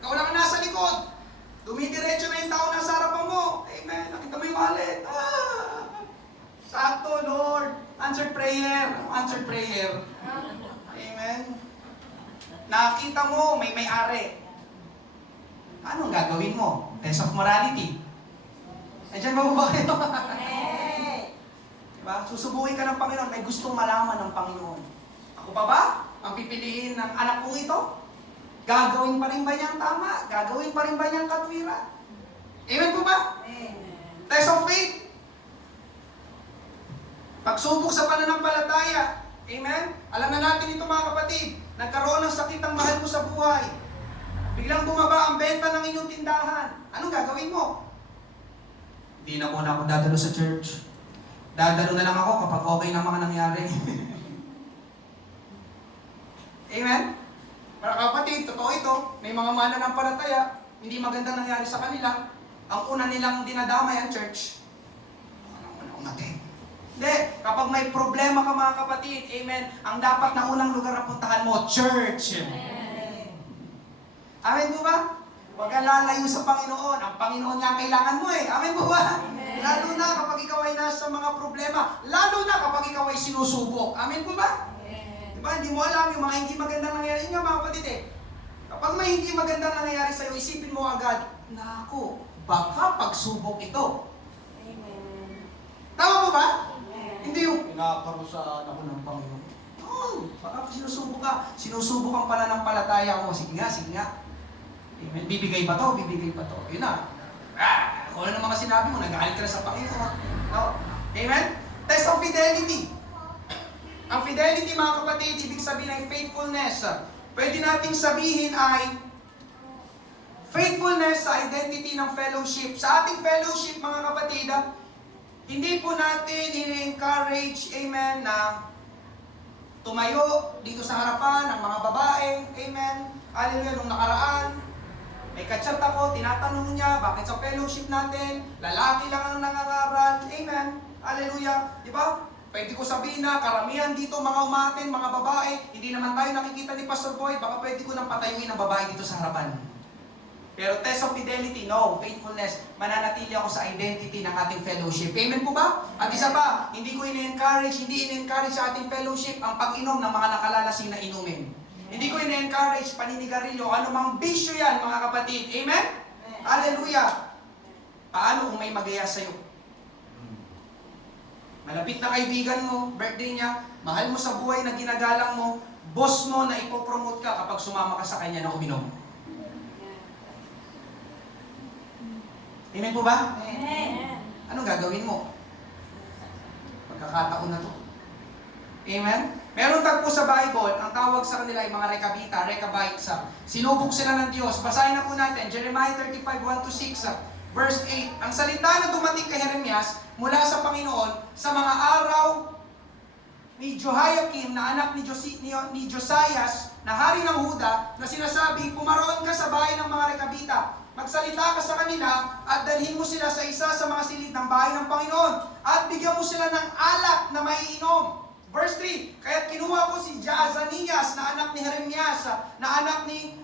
Ikaw lang ang nasa likod. Dumidiretso na yung tao nasa harapan mo. Amen. Nakita mo yung wallet. Sakto, Lord. Answered prayer. Answered prayer. Amen. Nakita mo, may may-ari. Anong gagawin mo? Test of morality. Nandiyan ba kayo? Amen. Diba? Susubukin ka ng Panginoon. May gustong malaman ng Panginoon. Ako pa ba? Ang pipiliin ng anak kong ito? Gagawin pa rin ba niyang tama? Gagawin pa rin ba niyang katwiran? Amen po ba? Amen. Test of faith. Pagsubok sa pananampalataya. Amen? Alam na natin ito mga kapatid. Nagkaroon ng sakit ang mahal mo sa buhay. Biglang bumaba ang benta ng inyong tindahan. Anong gagawin mo? Hindi na muna ako dadalo sa church. Dadalo na lang ako kapag okay na mga nangyari. Amen? Para kapatid, totoo ito. May mga mananampalataya, hindi maganda nangyari sa kanila. Ang una nilang dinadamay ang church. Ano natin? Hindi. Kapag may problema ka mga kapatid, amen, ang dapat na unang lugar na puntahan mo, church. Amen po ba? Huwag ka lalayo sa Panginoon. Ang Panginoon nga kailangan mo eh. Amen po ba? Amen. Lalo na kapag ikaw ay nasa mga problema. Lalo na kapag ikaw ay sinusubok. Amen po ba? Amen. Diba? Hindi mo alam yung mga hindi magandang nangyayari. Yun nga mga kapatid eh. Kapag may hindi magandang nangyayari sa'yo, isipin mo agad, naku, baka pagsubok ito. Amen. Tama po ba? Amen. Hindi yung pinaparusaan ako ng Panginoon. Oh, baka sinusubok ka. Sinusubok ang pananampalataya mo. Sige nga, sige nga. Amen. Bibigay pa to, bibigay pa to. Yun na. Kung ano ng mga sinabi mo, nag-aalit ka na sa Panginoon. No? Amen? Test of fidelity. Ang fidelity mga kapatid, ibig sabihin ay faithfulness. Pwede nating sabihin ay faithfulness sa identity ng fellowship. Sa ating fellowship mga kapatid, hindi po natin i-encourage, amen, na tumayo dito sa harapan ng mga babae, amen, hallelujah, nung nakaraan, may kachat ako, tinatanong niya, bakit sa fellowship natin, lalaki lang ang nangangaral, amen, hallelujah, di ba? Pwede ko sabihin na karamihan dito, mga umaten, mga babae, hindi naman tayo nakikita ni Pastor Boy, baka pwede ko nang patayuin ang babae dito sa harapan. Pero test of fidelity, no, faithfulness, mananatili ako sa identity ng ating fellowship. Amen po ba? At isa pa, hindi in-encourage sa ating fellowship ang pag-inom ng mga nakalalasing na inumin. Hindi ko in-encourage paninigarilyo, anumang bisyo yan mga kapatid. Amen? Hallelujah! Paano kung may magaya sa'yo? Malapit na kaibigan mo, birthday niya, mahal mo sa buhay na ginagalang mo, boss mo na ipopromote ka kapag sumama ka sa kanya na uminom. Amen po ba? Amen. Anong gagawin mo? Pagkakataon na to. Amen? Meron tagpo sa Bible, ang tawag sa kanila ay mga rekabita, rekabites. Sinubok sila ng Diyos. Basahin na po natin, Jeremiah 35, 1-6, verse 8. Ang salita na dumating kay Jeremias mula sa Panginoon sa mga araw ni Jehoiakim na anak ni Josias na hari ng Huda na sinasabi, pumaroon ka sa bahay ng mga rekabita. Magsalita ka sa kanila at dalhin mo sila sa isa sa mga silid ng bahay ng Panginoon at bigyan mo sila ng alak na maiinom. Verse 3, kaya't kinuha ko si Jaazanias na anak ni Jeremias, na anak ni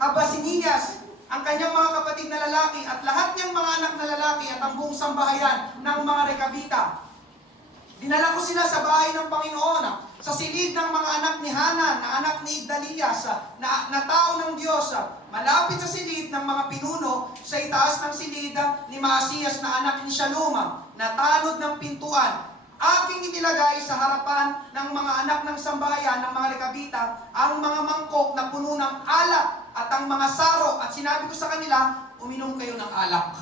Habasinias, ang kanyang mga kapatid na lalaki at lahat niyang mga anak na lalaki at ang buong sambahayan ng mga rekabita. Dinala ko sila sa bahay ng Panginoon, sa silid ng mga anak ni Hanan, na anak ni Igdalias, na tao ng Diyos, malapit sa silid ng mga pinuno, sa itaas ng silid ni Maasiyas na anak ni Shalom, na tanod ng pintuan. Aking inilagay sa harapan ng mga anak ng sambahayan, ng mga rekabita, ang mga mangkok na puno ng alak at ang mga saro, at sinabi ko sa kanila, uminom kayo ng alak.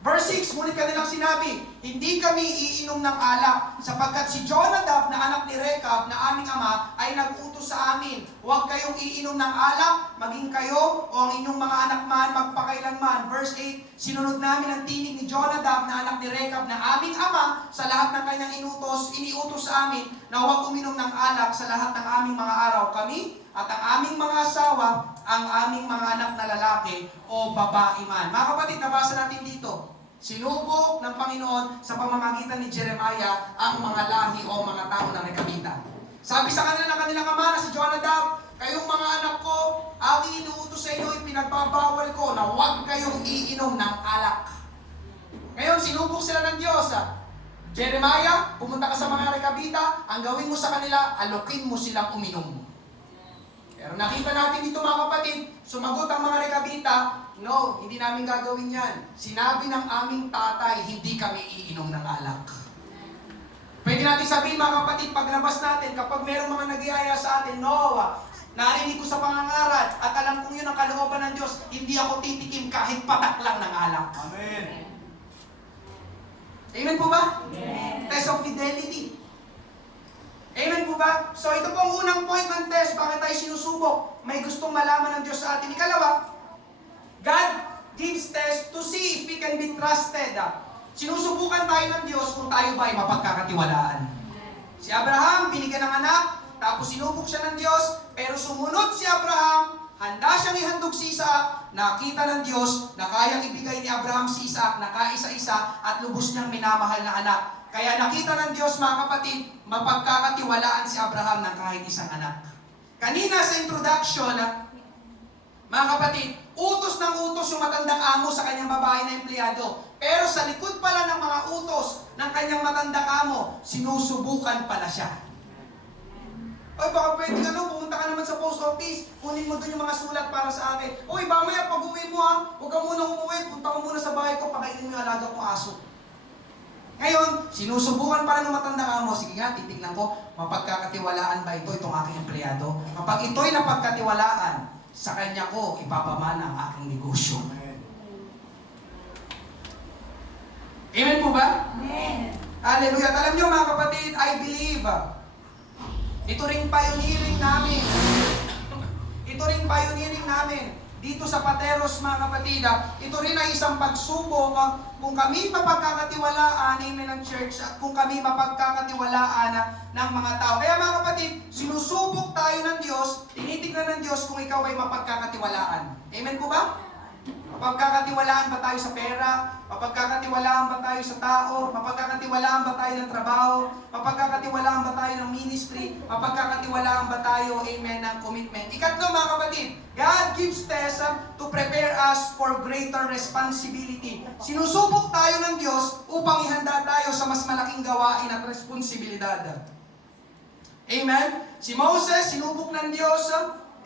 Verse 6, ngunit kanilang sinabi, hindi kami iinom ng alak, sapagkat si Jonadab na anak ni Rekab na aming ama ay nag-utos sa amin, huwag kayong iinom ng alak, maging kayo o ang inyong mga anak man magpakailanman. Verse 8, sinunod namin ang tinig ni Jonadab na anak ni Rekab na aming ama sa lahat ng kanyang iniutos sa amin na huwag uminom ng alak sa lahat ng aming mga araw. Kami at ang aming mga asawa, ang aming mga anak na lalaki o babae man. Mga kapatid, nabasa natin dito, sinubok ng Panginoon sa pamamagitan ni Jeremiah ang mga lahi o mga tao ng Rekabita. Sabi sa kanila ng kanilang ama na si Jonadab, kayong mga anak ko, aking inuutos sa inyo, ipinagbabawal ko na huwag kayong iinom ng alak. Ngayon, sinubok sila ng Diyos. Jeremiah, pumunta ka sa mga Rekabita, ang gawin mo sa kanila, alokin mo silang uminom. Pero nakita natin dito mga kapatid, sumagot ang mga Rekabita, no, hindi namin gagawin yan. Sinabi ng aming tatay, hindi kami iinom ng alak. Pwede natin sabihin mga kapatid, paglabas natin, kapag mayroong mga nag-iaya sa atin, no, narinig ko sa pangangaral at alam kong yun ang kalooban ng Diyos, hindi ako titikim kahit patak lang ng alak. Amen. Amen po ba? Amen. Test of fidelity. Amen po ba? So ito po ang unang point ng test, bakit tayo sinusubok? May gustong malaman ng Diyos sa atin. Ikalawa, God gives test to see if we can be trusted. Sinusubukan tayo ng Diyos kung tayo ba ay mapagkakatiwalaan. Si Abraham, binigyan ng anak, tapos sinubok siya ng Diyos, pero sumunod si Abraham, handa siyang ihandog si Isaac, nakita ng Diyos na kayang ibigay ni Abraham si Isaac na kaisa-isa at lubos niyang minamahal na anak. Kaya nakita ng Diyos, mga kapatid, mapagkakatiwalaan si Abraham ng kahit isang anak. Kanina sa introduction, mga kapatid, utos ng utos yung matandang amo sa kanyang babae na empleyado. Pero sa likod pala ng mga utos ng kanyang matandang amo, sinusubukan pala siya. Oy, baka pwede ka pumunta ka naman sa post office, kunin mo doon yung mga sulat para sa akin. Oy, mamaya pag uwi mo huwag ka muna umuwi, punta ka muna sa bahay ko, pakainin mo yung alaga kong aso. Ngayon, sinusubukan pala ng matandang amo, sige nga, titignan ko, mapagkakatiwalaan ba ito, itong aking empleyado? Kapag ito'y napagkatiwalaan, sa kanya ko ipapamana ang aking negosyo. Amen po ba? Amen. Hallelujah. Alam niyo mga kapatid, I believe, ito ring pioneering namin. Ito ring pioneering namin dito sa Pateros, mga kapatid. Ito rin ay isang pagsubok kung kami mapagkakatiwalaan, amen, ng church, at kung kami mapagkakatiwalaan ng mga tao. Kaya mga kapatid, sinusubok tayo ng Diyos, tinitignan ng Diyos kung ikaw ay mapagkakatiwalaan. Amen po ba? Mapagkakatiwalaan ba tayo sa pera? Mapagkakatiwalaan ba tayo sa tao? Mapagkakatiwalaan ba tayo ng trabaho? Mapagkakatiwalaan ba tayo ng ministry? Mapagkakatiwalaan ba tayo, amen, ng commitment? Ikatlo mga kapatid, God gives test to prepare us for greater responsibility. Sinusubok tayo ng Diyos upang ihanda tayo sa mas malaking gawain at responsibilidad. Amen? Si Moses, sinubok ng Diyos,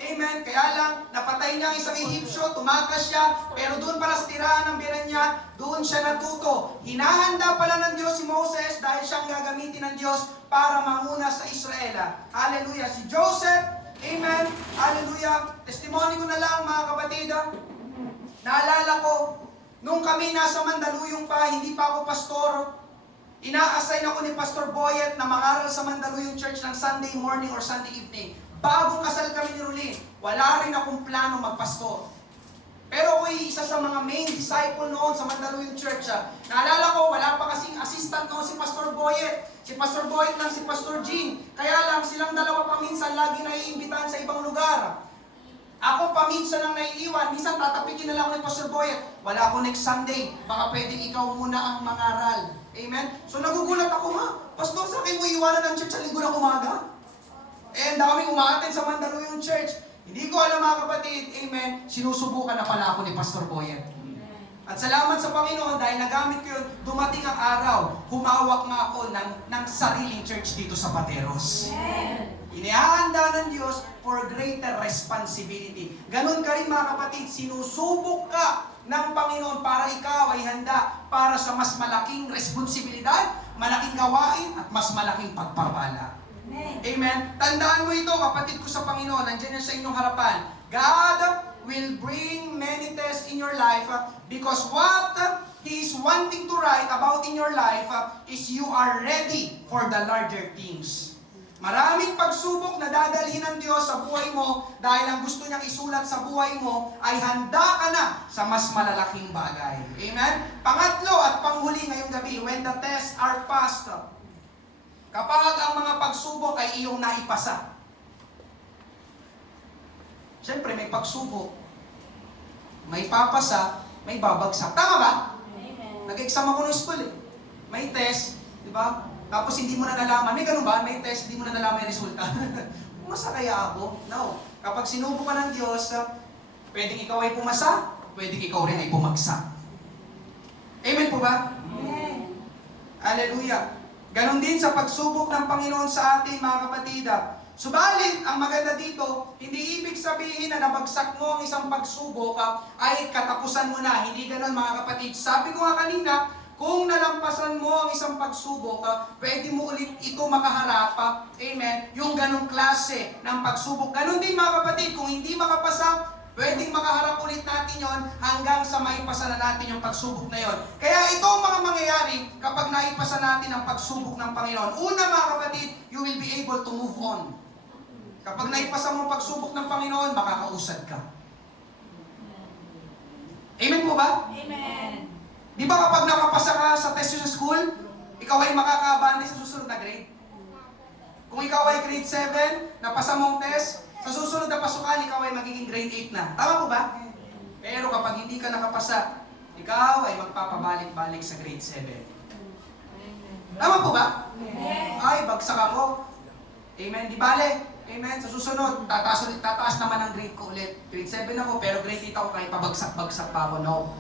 amen. Kaya lang, napatay niya ang isang Ehipsyo, tumakas siya, pero doon pala sa tirahan ng biyanan niya, doon siya natuto. Hinahanda pala ng Diyos si Moses dahil siyang gagamitin ng Diyos para manguna sa Israel. Hallelujah. Si Joseph, amen. Hallelujah. Testimony ko na lang mga kapatid. Naalala ko, nung kami nasa Mandaluyong pa, hindi pa ako pastor, ina-assign ako ni Pastor Boyet na mangaral sa Mandaluyong Church ng Sunday morning or Sunday evening. Bagong kasal kami ni Rulin, wala rin akong plano magpastor. Pero ako'y isa sa mga main disciple noon sa Mandaluyong Church. Naalala ko, wala pa kasing assistant noon si Pastor Boyet. Si Pastor Boyet lang si Pastor Jean. Kaya lang, silang dalawa paminsan lagi naiimbitahan sa ibang lugar. Ako paminsan lang naiiwan. Minsan tatapikin na lang ako ni Pastor Boyet. Wala ako next Sunday. Baka pwedeng ikaw muna ang mangaral. Amen? So nagugulat ako, Pastor, sa akin mo iwanan ng church sa linggo ng umaga? And daming umaattend sa Mandaluyong Church. Hindi ko alam mga kapatid, amen, sinusubukan na pala ako ni Pastor Boyet. At salamat sa Panginoon dahil nagamit ko yun, dumating ang araw, humawak nga ako ng sariling church dito sa Pateros. Inihahanda ng Diyos for greater responsibility. Ganon ka rin mga kapatid, sinusubok ka ng Panginoon para ikaw ay handa para sa mas malaking responsibilidad, malaking gawain, at mas malaking pagpapala. Amen. Tandaan mo ito, kapatid ko sa Panginoon, nandiyan yan sa inyong harapan. God will bring many tests in your life because what He is wanting to write about in your life is you are ready for the larger things. Maraming pagsubok na dadalhin ng Diyos sa buhay mo dahil ang gusto niyang isulat sa buhay mo ay handa ka na sa mas malalaking bagay. Amen? Pangatlo at panghuli ngayong gabi, when the tests are passed, kapag ang mga pagsubok ay iyong naipasa. Siyempre, may pagsubok, may papasa, may babagsak. Tama ba? Amen. Nag-exam ako ng school eh. May test, di ba? Tapos hindi mo na nalaman. May ganun ba? May test, hindi mo na nalaman yung resulta. Pumasa kaya ako? No. Kapag sinubo ka ng Diyos, pwedeng ikaw ay pumasa, pwedeng ikaw rin ay bumagsak. Amen po ba? Amen. Hallelujah. Ganon din sa pagsubok ng Panginoon sa atin, mga kapatid. Subalit, ang maganda dito, hindi ibig sabihin na nabagsak mo ang isang pagsubok ay katapusan mo na. Hindi ganon, mga kapatid. Sabi ko nga kanina, kung nalampasan mo ang isang pagsubok, pwede mo ulit ito makaharap. Amen? Yung ganong klase ng pagsubok. Ganon din, mga kapatid, kung hindi makapasa, pwedeng makaharap ulit natin yon hanggang sa maipasa na natin yung pagsubok na yon. Kaya ito ang mga mangyayari kapag naipasa natin ang pagsubok ng Panginoon. Una, mga kapatid, you will be able to move on. Kapag naipasa mo ang pagsubok ng Panginoon, makakausad ka. Amen po ba? Amen. Di ba kapag nakapasa ka sa test sa school, ikaw ay makakabandi sa susunod na grade? Kung ikaw ay grade 7, napasa mo ang test, sa susunod na pasukan, ikaw ay magiging grade 8 na. Tama po ba? Pero kapag hindi ka nakapasa, ikaw ay magpapabalik-balik sa grade 7. Tama po ba? Amen. Ay, bagsak ako. Amen. Di bale. Amen. Sa susunod, tataas naman ang grade ko ulit. Grade 7 ako, pero grade 8 ako kahit pabagsak-bagsak pa ako. No.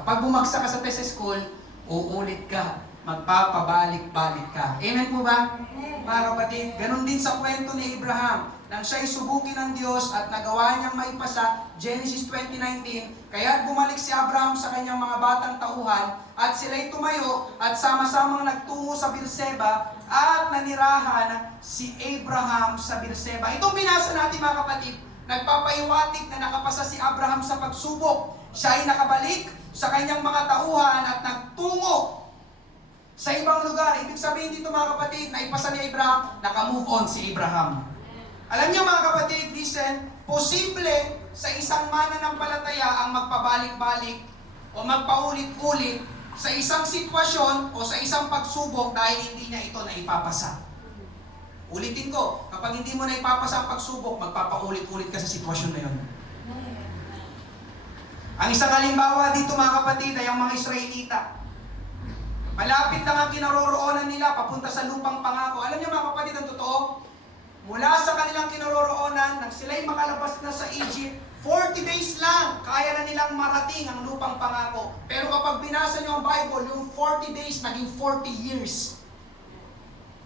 Kapag bumagsak ka sa test sa school, uulit ka. Magpapabalik-balik ka. Amen po ba? Mga kapatid, ganun din sa kwento ni Abraham. Nang siya'y subukin ng Diyos at nagawa niyang maipasa, Genesis 20:19, kaya bumalik si Abraham sa kanyang mga batang tauhan at sila'y tumayo at sama-samang nagtungo sa Beerseba at nanirahan si Abraham sa Beerseba. Itong binasa natin, mga kapatid, nagpapaiwatig na nakapasa si Abraham sa pagsubok. Siya ay nakabalik sa kanyang mga tauhan at nagtungo sa ibang lugar. Ibig sabihin dito, mga kapatid, na ipasa ni Abraham, naka-move on si Abraham. Alam niyo, mga kapatid, listen, posible sa isang mananampalataya ang magpabalik-balik o magpaulit-ulit sa isang sitwasyon o sa isang pagsubok dahil hindi niya ito na ipapasa. Ulitin ko, kapag hindi mo na ipapasa ang pagsubok, magpapaulit-ulit ka sa sitwasyon na yun. Ang isang halimbawa dito, mga kapatid, ay ang mga Israelita. Malapit lang ang kinaroroonan nila papunta sa lupang pangako. Alam niyo, mga kapatid, ang totoo, mula sa kanilang kinaroroonan, nang sila'y makalabas na sa Egypt, 40 days lang, kaya na nilang marating ang lupang pangako. Pero kapag binasa niyo ang Bible, yung 40 days naging 40 years.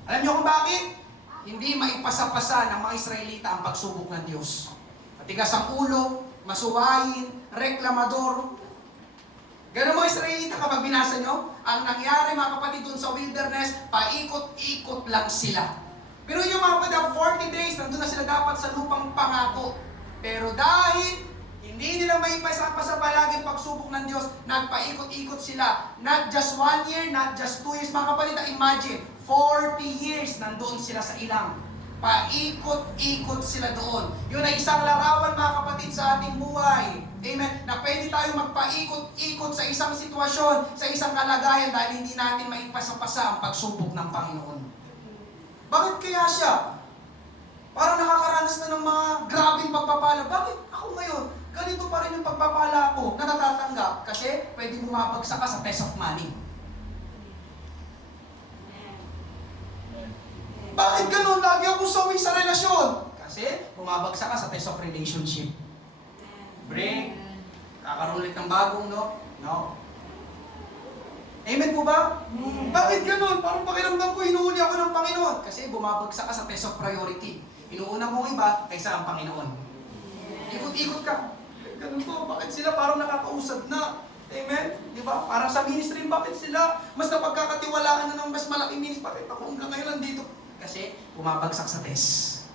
Alam niyo kung bakit? Hindi maipasa-pasa ng mga Israelita ang pagsubok ng Diyos. Matigas ang ulo, masuwayin, reklamador. Ganun mga Israelita kapag binasa niyo, ang nangyari, mga kapatid, dun sa wilderness, paikot-ikot lang sila. Pero yung mga kapatid, 40 days, nandun na sila dapat sa lupang pangako. Pero dahil hindi nila maipasa sa palaging pagsubok ng Diyos, nagpaikot-ikot sila. Not just 1 year, not just 2 years. Mga kapatid, imagine, 40 years nandun sila sa ilang. Paikot-ikot sila doon. Yun ay isang larawan, mga kapatid, sa ating buhay. Amen. Na pwede tayong magpaikot-ikot sa isang sitwasyon, sa isang kalagayan dahil hindi natin maipasa-pasa ang pagsubok ng Panginoon. Bakit kaya siya? Parang nakakaranas na ng mga grabing pagpapala. Bakit ako ngayon? Ganito pa rin yung pagpapala ko na natatanggap kasi pwede bumabagsak ka sa test of money. Bakit ganun? Lagi akong sawi sa relasyon. Kasi bumabagsak ka sa test of relationship. Break. Kakaroon ulit ng bagong, no? No. Amen po ba? Bakit ganun? Parang pakiramdam ko, inuuni ako ng Panginoon. Kasi bumabagsak ka sa test of priority. Inuuna mo iba kaysa ang Panginoon. Ikot-ikot ka. Ganun to, bakit sila parang nakakausad na? Amen? Di ba? Parang sa ministry, bakit sila mas napagkakatiwalaan na ng mas malaking ministry? Bakit ako hanggang ngayon nandito? Kasi bumabagsak sa test.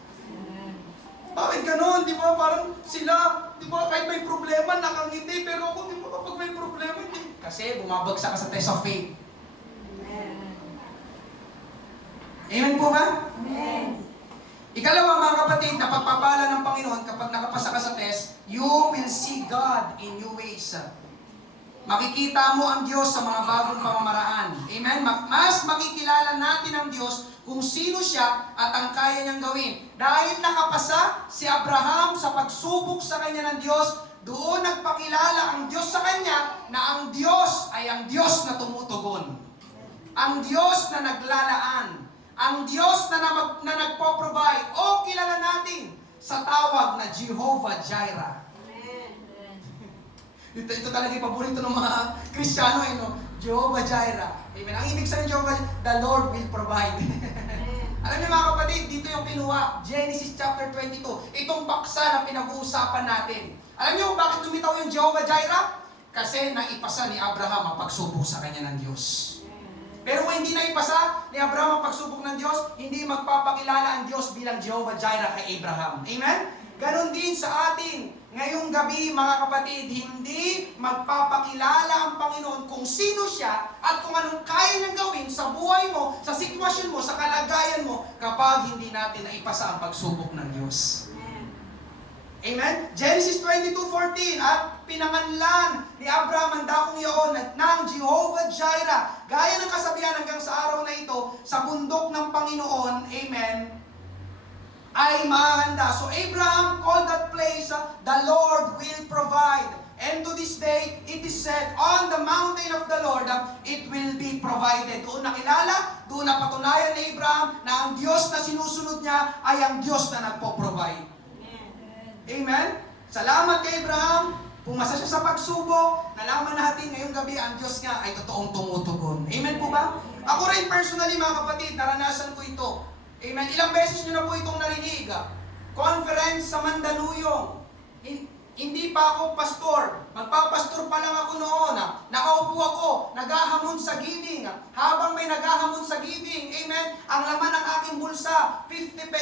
Bakit ganun? Di ba? Parang sila, di ba, kahit may problema, nakangiti. Pero ako, di ba, kapag may problema, hindi. Kasi bumabagsak ka sa test of faith. Amen po ba? Amen. Ikalawa, mga kapatid, na pagpapala ng Panginoon kapag nakapasa ka sa test, you will see God in new ways. Makikita mo ang Diyos sa mga bagong pamamaraan. Amen? Mas makikilala natin ang Diyos kung sino siya at ang kaya niyang gawin. Dahil nakapasa si Abraham sa pagsubok sa kanya ng Diyos, doon nagpakilala ang Diyos sa kanya na ang Diyos ay ang Diyos na tumutugon. Ang Diyos na naglalaan. Ang Diyos na nagpo-provide. O kilala natin sa tawag na Jehovah Jireh. Ito talaga yung paborito ng mga Kristiyano, no? Jehovah Jireh. Amen. Ang ibig sabihin ng Jehovah, the Lord will provide. Alam niyo mga kapatid, dito yung kinuha, Genesis chapter 22. Itong paksa na pinag-uusapan natin. Alam niyo bakit lumitaw yung Jehovah Jireh? Kasi naipasa ni Abraham ang pagsubok sa kanya ng Diyos. Pero kung hindi naipasa ni Abraham ang pagsubok ng Diyos, hindi magpapakilala ang Diyos bilang Jehovah Jireh kay Abraham. Amen? Ganon din sa atin. Ngayong gabi, mga kapatid, hindi magpapakilala ang Panginoon kung sino siya at kung anong kaya niyang gawin sa buhay mo, sa sitwasyon mo, sa kalagayan mo, kapag hindi natin naipasa ang pagsubok ng Diyos. Amen? Genesis 22:14, at pinanganlan ni Abraham ang dakong iyon ng Jehovah Jireh. Gaya ng kasabihan hanggang sa araw na ito, sa bundok ng Panginoon, amen, ay mahanda. So Abraham called that place, the Lord will provide. And to this day, it is said, on the mountain of the Lord, it will be provided. Doon nakilala, doon napatunayan ni Abraham na ang Diyos na sinusunod niya ay ang Diyos na nagpo-provide. Amen? Salamat kay Abraham. Pumasa siya sa pagsubok. Nalaman natin ngayong gabi ang Diyos nga ay totoong tumutugon. Amen po ba? Ako rin personally, mga kapatid, naranasan ko ito. Amen. Ilang beses nyo na po itong narinig. Conference sa Mandaluyong. Hindi pa ako pastor. Magpapastor pa lang ako noon. Nakaupo ako, naghahamon sa giving. Habang may naghahamon sa giving, amen, ang laman ng aking bulsa,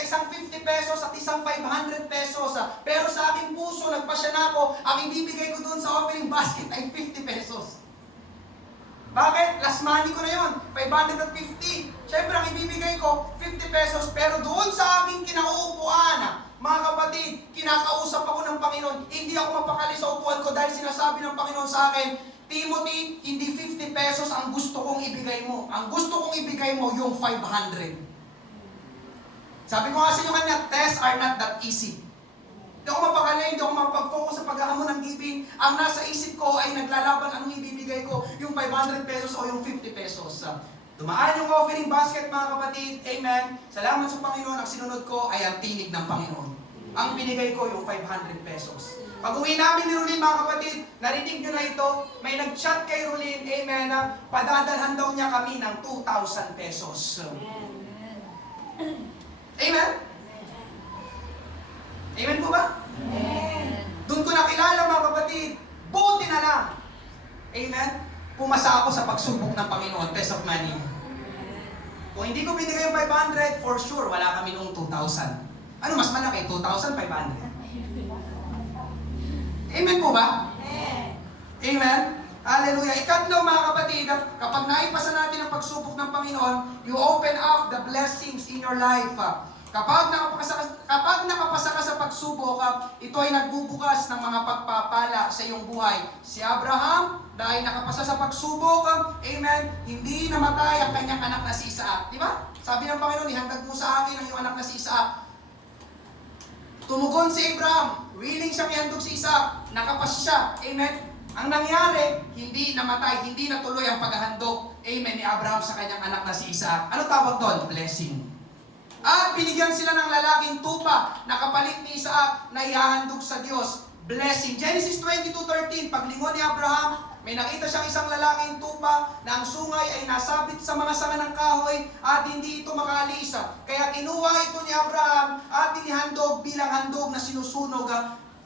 isang 50 pesos at isang 500 pesos. Pero sa aking puso, nagpasya na ako, ang ibibigay ko doon sa offering basket ay 50 pesos. Bakit? Last money ko na yun, 550. Siyempre, ang ibibigay ko, 50 pesos. Pero doon sa aking kinauupuan, mga kapatid, kinakausap ako ng Panginoon. Hindi ako mapakali sa upuan ko dahil sinasabi ng Panginoon sa akin, Timothy, hindi 50 pesos ang gusto kong ibigay mo. Ang gusto kong ibigay mo, yung 500. Sabi ko nga sa inyo kanya, tests are not that easy. Hindi ako mapakali, hindi ako mapag-focus sa paghahamon ng giving. Ang nasa isip ko ay naglalaban ang ibibigay ko, yung 500 pesos o yung 50 pesos. Dumaan yung offering basket, mga kapatid. Amen. Salamat sa Panginoon. Ang sinunod ko ay ang tinig ng Panginoon. Ang binigay ko yung 500 pesos. Pag uwi namin ni Rolin, mga kapatid, narinig nyo na ito, may nag-chat kay Rolin, amen, na padadalhan daw niya kami ng 2,000 pesos. Amen? Amen po ba? Amen. Doon ko nakilala, mga kapatid, buti na lang. Amen? Pumasa ako sa pagsubok ng Panginoon, test of money. Kung hindi ko binigay yung 500, for sure, wala kami nung 2,000. Ano mas malaki? 2,500. Amen po ba? Amen? Hallelujah. Ikatlo, mga kapatid, kapag naipasa natin ang pagsubok ng Panginoon, you open up the blessings in your life. Kapag nakapasa ka sa pagsubok, ito ay nagbubukas ng mga pagpapala sa iyong buhay. Si Abraham, dahil nakapasa sa pagsubok, amen, hindi namatay ang kanyang anak na si Isaac. Di ba? Sabi ng Panginoon, ihandag mo sa akin ang iyong anak na si Isaac. Tumugon si Abraham, willing siyang ihandog si Isaac, nakapasa siya, amen. Ang nangyari, hindi namatay, hindi natuloy ang paghahandog, amen, ni Abraham sa kanyang anak na si Isaac. Ano tawag doon? Blessing. At binigyan sila ng lalaking tupa na kapalit ni Isaac na ihahandog sa Diyos. Blessing. Genesis 22:13, paglingon ni Abraham, may nakita siyang isang lalaking tupa na ang sungay ay nasabit sa mga sanga ng kahoy at hindi ito makaalis. Kaya kinuha ito ni Abraham at inihandog bilang handog na sinusunog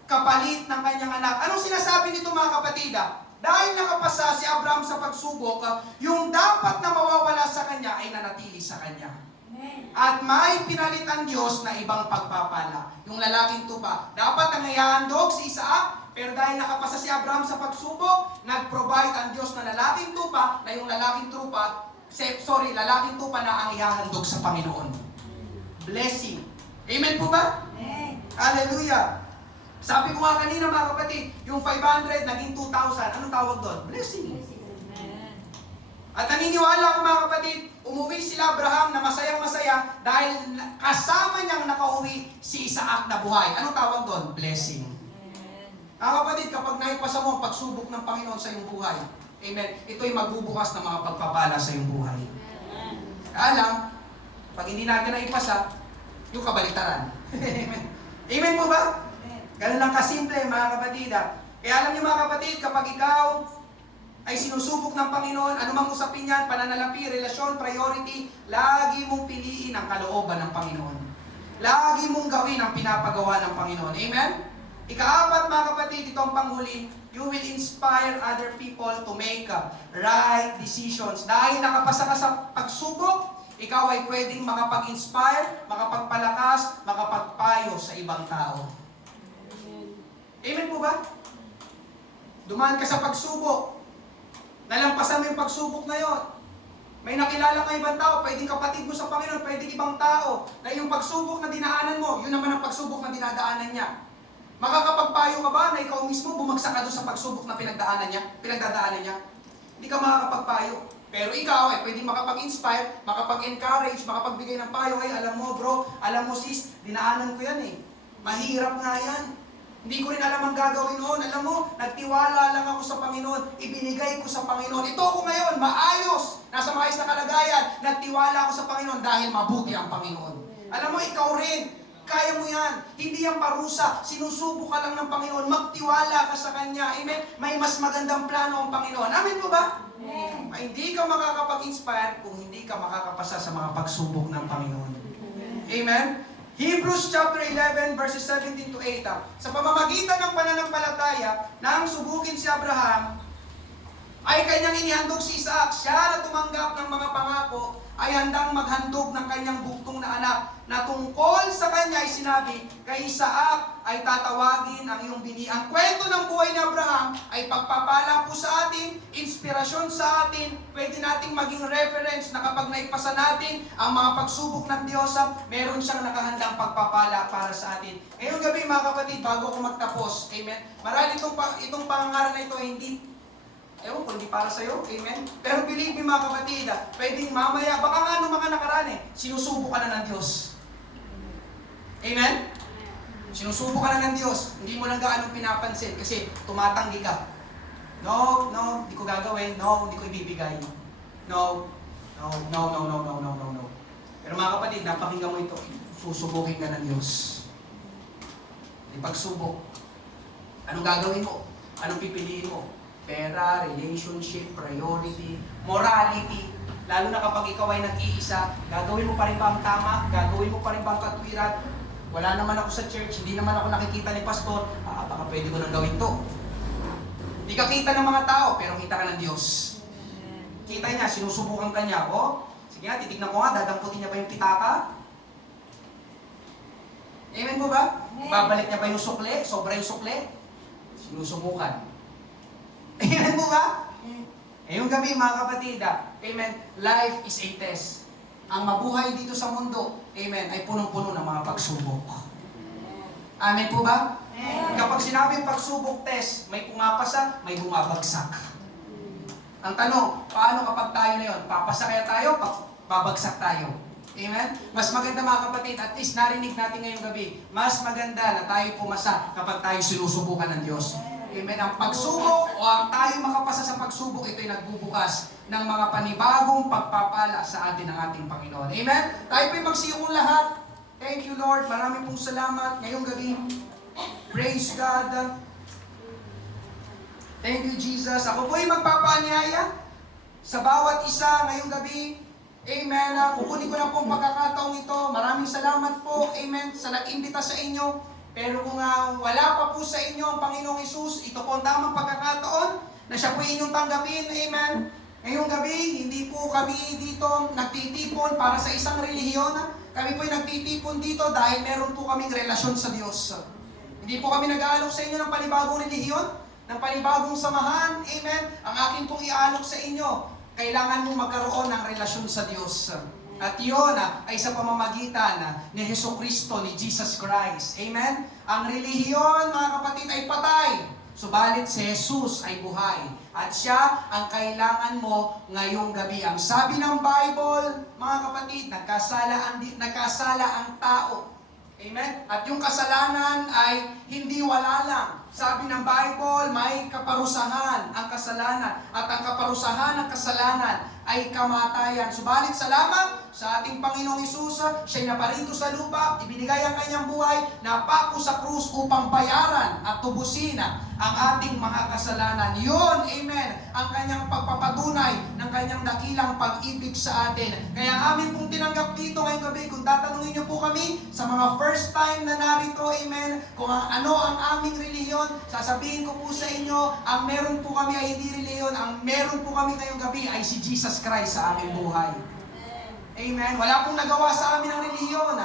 kapalit ng kanyang anak. Anong sinasabi nito, mga kapatid? Dahil nakapasa si Abraham sa pagsubok, yung dapat na mawawala sa kanya ay nanatili sa kanya. Amen. At may pinalit ang Diyos na ibang pagpapala. Yung lalaking tupa. Dapat ang ihahandog si Isaac, pero dahil nakapasa si Abraham sa pagsubok, nag-provide ang Diyos na lalaking tupa, na yung lalaking tupa na ang ihahandog sa Panginoon. Blessing. Amen po ba? Amen. Hallelujah. Sabi ko nga kanina mga kapatid, yung 500 naging 2,000. Anong tawag doon? Blessing. Amen. At naniniwala ko mga kapatid, umuwi sila Abraham na masayang-masaya dahil kasama niyang nakauwi si Isaac na buhay. Anong tawag doon? Blessing. Amen. Mga kapatid, kapag naipasa mo ang pagsubok ng Panginoon sa iyong buhay, amen, ito'y magbubukas ng mga pagpapala sa iyong buhay. Amen. Alam, pag hindi natin naipasa, yung kabaliktaran. Amen. Amen po ba? Ganun lang kasimple mga kapatid. Kaya alam niyo mga kapatid, kapag ikaw ay sinusubok ng Panginoon, anumang usapin yan, pananalapi, relasyon, priority, lagi mong piliin ang kalooban ng Panginoon. Lagi mong gawin ang pinapagawa ng Panginoon. Amen? Ika-apat mga kapatid, ito ang panghuli, you will inspire other people to make right decisions. Dahil nakapasa ka sa pagsubok, ikaw ay pwedeng makapag-inspire, makapagpalakas, makapagpayo sa ibang tao. Amen po ba? Dumaan ka sa pagsubok, nalampasan mo yung pagsubok na yon. May nakilala ka ibang tao, pwedeng kapatid mo sa Panginoon, pwedeng ibang tao, na yung pagsubok na dinaanan mo, yun naman ang pagsubok na dinadaanan niya. Makakapagpayo ka ba na ikaw mismo bumagsak ka doon sa pagsubok na pinagdadaanan niya? Hindi ka makakapagpayo. Pero ikaw ay pwedeng makapag-inspire, makapag-encourage, makapagbigay ng payo. Ay, alam mo bro, alam mo sis, dinaanan ko yan eh. Mahirap nga yan. Hindi ko rin alam ang gagawin noon. Alam mo, nagtiwala lang ako sa Panginoon. Ibinigay ko sa Panginoon. Ito ako ngayon, maayos. Nasa maayos na kalagayan. Nagtiwala ako sa Panginoon dahil mabuti ang Panginoon. Alam mo, ikaw rin. Kaya mo yan. Hindi yan parusa. Sinusubo ka lang ng Panginoon. Magtiwala ka sa Kanya. Amen? May mas magandang plano ang Panginoon. Amen po ba? Amen. Ay, hindi ka makakapag-inspire kung hindi ka makakapasa sa mga pagsubok ng Panginoon. Amen? Hebrews chapter 11 verses 17 to 8. Sa pamamagitan ng pananampalataya nang subukin si Abraham, ay kanyang inihandog si Isaac. Siya na tumanggap ng mga pangako ay handang maghandog ng kanyang buktong na anak, na tungkol sa kanya ay sinabi, kay Isaac ay tatawagin ang iyong bini. Ang kwento ng buhay ni Abraham ay pagpapala po sa atin, inspirasyon sa atin, pwede nating maging reference na kapag naipasa natin ang mga pagsubok ng Diyos, meron siyang nakahandang pagpapala para sa atin. Ngayong gabi mga kapatid, bago ko magtapos, amen, marahil itong pangangaral na ito ay hindi ewan ko, hindi para sa'yo, amen? Pero believe me mga kapatid, pwedeng mamaya, baka nga nung mga nakaraan sinusubo ka na ng Diyos. Amen? Sinusubo ka na ng Diyos, hindi mo lang gaano pinapansin kasi tumatanggi ka. No, hindi ko gagawin, no, hindi ko ibibigay. No. Pero mga kapatid, napakinggan mo ito, susubukin ka ng Diyos. May pagsubok. Anong gagawin mo? Anong pipiliin mo? Pera, relationship, priority, morality. Lalo na kapag ikaw ay nag-iisa, gagawin mo pa rin ba ang tama? Gagawin mo pa rin ba ang katwiran? Wala naman ako sa church, hindi naman ako nakikita ni pastor, baka pwede ko nang gawin to. Hindi ka kita ng mga tao, pero kita ka ng Diyos. Kita niya, sinusubukan ka niya. Sige nga, titignan ko nga, dadamputin niya ba yung pitaka? Amen po ba? Babalik niya ba yung sukle? Sobra yung sukle? Sinusubukan. Amen po ba? Ngayong gabi mga kapatid, amen, life is a test. Ang mabuhay dito sa mundo, amen, ay punong-puno ng mga pagsubok. Amen po ba? Kapag sinabing pagsubok test, may pumapasa, may bumabagsak. Ang tanong, paano kapag tayo na yun? Papasa kaya tayo? Babagsak tayo. Amen? Mas maganda mga kapatid, at least narinig natin ngayong gabi, mas maganda na tayo pumasa kapag tayo sinusubukan ng Diyos. Amen. Ang pagsubok o ang tayo makapasa sa pagsubok, ito'y nagbubukas ng mga panibagong pagpapala sa atin ng ating Panginoon. Amen? Tayo po'y magsiyong lahat. Thank you, Lord. Maraming pong salamat ngayong gabi. Praise God. Thank you, Jesus. Ako po'y magpapaanyaya sa bawat isa ngayong gabi. Amen. Kukunin ko na pong pagkakataong ito. Maraming salamat po. Amen. Sa nag-imbita sa inyo. Pero kung wala pa po sa inyo ang Panginoong Hesus, ito po ang tamang pagkakataon na siya po inyong tanggapin. Amen. Ngayong gabi, hindi po kami dito nagtitipon para sa isang relihiyon. Kami po ay nagtitipon dito dahil meron po kaming relasyon sa Diyos. Hindi po kami nag-aalok sa inyo ng panibagong relihiyon, ng panibagong samahan. Amen. Ang akin pong iaalok sa inyo, kailangan mong magkaroon ng relasyon sa Diyos. At yun ay sa pamamagitan ni Jesucristo, ni Jesus Christ. Amen? Ang relihiyon, mga kapatid, ay patay. Subalit si Jesus ay buhay. At siya ang kailangan mo ngayong gabi. Ang sabi ng Bible, mga kapatid, nagkasala ang tao. Amen? At yung kasalanan ay hindi wala lang. Sabi ng Bible, may kaparusahan ang kasalanan. At ang kaparusahan ng kasalanan ay kamatayan. Subalit salamat sa ating Panginoong Hesus, siya'y naparito sa lupa, ibinigay ang kanyang buhay, napako sa krus upang bayaran at tubusin ang ating mga kasalanan. Yun, amen, ang kanyang pagpapatunay ng kanyang dakilang pag-ibig sa atin. Kaya amin pong tinanggap dito ngayong gabi, kung tatanungin niyo po kami sa mga first time na narito, amen, kung ano ang aming relihiyon, sasabihin ko po sa inyo, ang meron po kami ay hindi relihiyon, ang meron po kami ngayong gabi ay si Jesus Christ sa aming buhay. Amen. Wala pong nagawa sa amin ang relihiyon.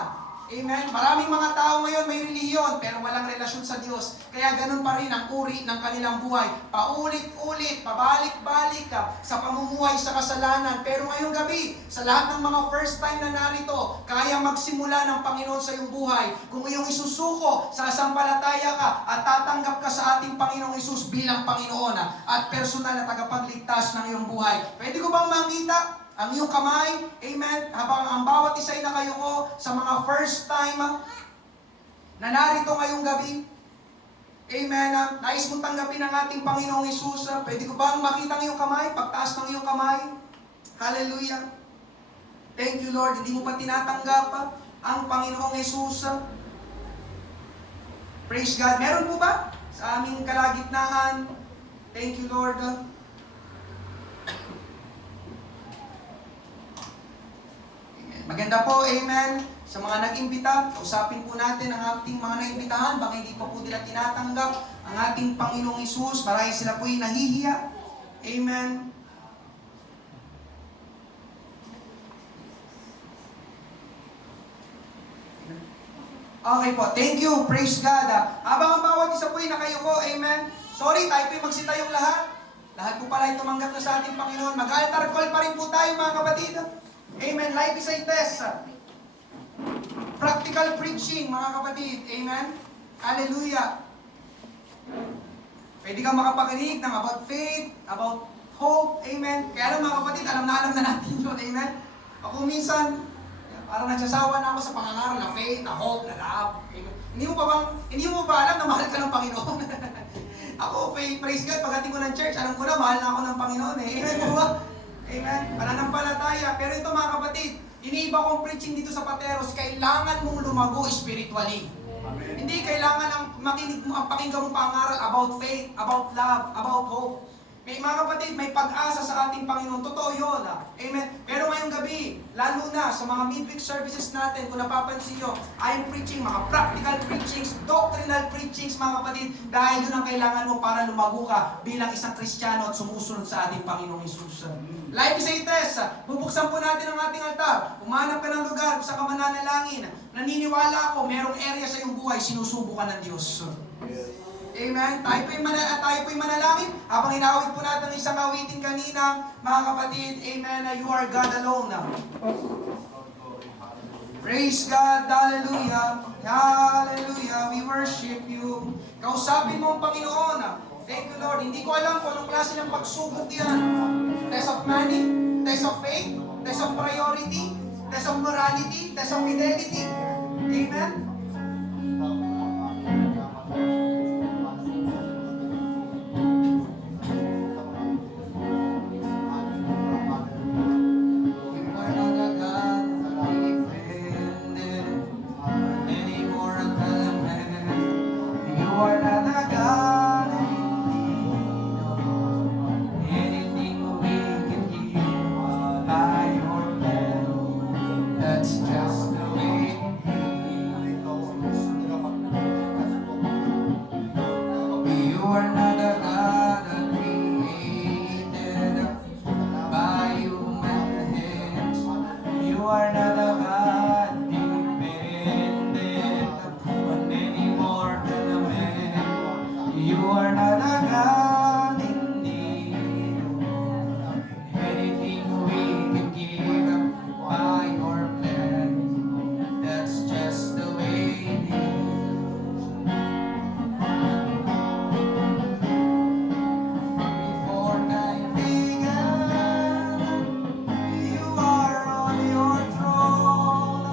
Amen. Maraming mga tao ngayon may relihiyon pero walang relasyon sa Diyos. Kaya ganun pa rin ang uri ng kanilang buhay. Paulit-ulit, pabalik-balik sa pamumuhay sa kasalanan. Pero ngayong gabi, sa lahat ng mga first time na narito, kaya magsimula ng Panginoon sa iyong buhay. Kung iyong isusuko, sasampalataya ka at tatanggap ka sa ating Panginoong Hesus bilang Panginoon at personal na tagapagligtas ng iyong buhay. Pwede ko bang makita ang iyong kamay, amen, habang ang bawat isa ay nakayuko sa mga first time na narito ngayong gabi, amen, nais mong tanggapin ang ating Panginoong Hesus, pwede ko bang makita ang iyong kamay, pagtaas ng iyong kamay, hallelujah, thank you Lord, hindi mo pa tinatanggap ang Panginoong Hesus, praise God, meron po ba sa aming kalagitnaan, thank you Lord, maganda po, amen. Sa mga nag-imbita, kausapin po natin ang ating mga naimbitahan. Baka hindi pa po nila tinatanggap ang ating Panginoong Hesus. Marahil sila po ay nahihiya. Amen. Okay po, thank you. Praise God. Habang ang bawat isa po ay nakayuko, amen. Sorry, tayo po ay magsitayong lahat. Lahat po pala ay tumanggap na sa ating Panginoon. Mag-altar call pa rin po tayo, mga kapatid. Amen. Life is a test. Practical preaching, mga kapatid. Amen. Hallelujah. Pwede kang makapakinig ng about faith, about hope. Amen. Kaya lang mga kapatid, alam na natin yun. Amen. Ako minsan, parang nagsasawa na ako sa pangangaral na faith, na hope, na love. Amen. Hindi mo ba alam na mahal ka ng Panginoon? Ako, praise God, pagdating ko ng church, alam ko na, mahal na ako ng Panginoon. Amen po ba? Amen. Pananampalataya. Pero ito mga kapatid, iniiba kong preaching dito sa Pateros, kailangan mong lumago spiritually. Amen. Hindi kailangan ang makinig mo, ang pakinggan mo pangaral about faith, about love, about hope. May mga kapatid, may pag-asa sa ating Panginoon. Totoo yun. Amen. Pero ngayong gabi, lalo na sa mga midweek services natin, kung napapansin nyo, I'm preaching mga practical preachings, doctrinal preachings, mga kapatid, dahil yun ang kailangan mo para lumago ka bilang isang Kristiyano at sumusunod sa ating Panginoong Hesus. Life is a test. Bubuksan po natin ang ating altar. Umanap ka ng lugar sa kamananalangin. Naniniwala ako, merong area sa iyong buhay, sinusubo ka ng Diyos. Amen. Tayo po'y manalangin. Habang inawit po natin ang isang awitin kanina, mga kapatid, amen, you are God alone. Praise God, hallelujah, hallelujah, we worship you. Kausapin mo ang Panginoon. Thank you, Lord. Hindi ko alam kung anong klase ng pagsubok yan. Test of money, test of faith, test of priority, test of morality, test of fidelity. Amen. are not a God dependent on any more than a man. You are not a God in need of anything we can give by your plan. That's just the way it is. Before time began, you are on your throne.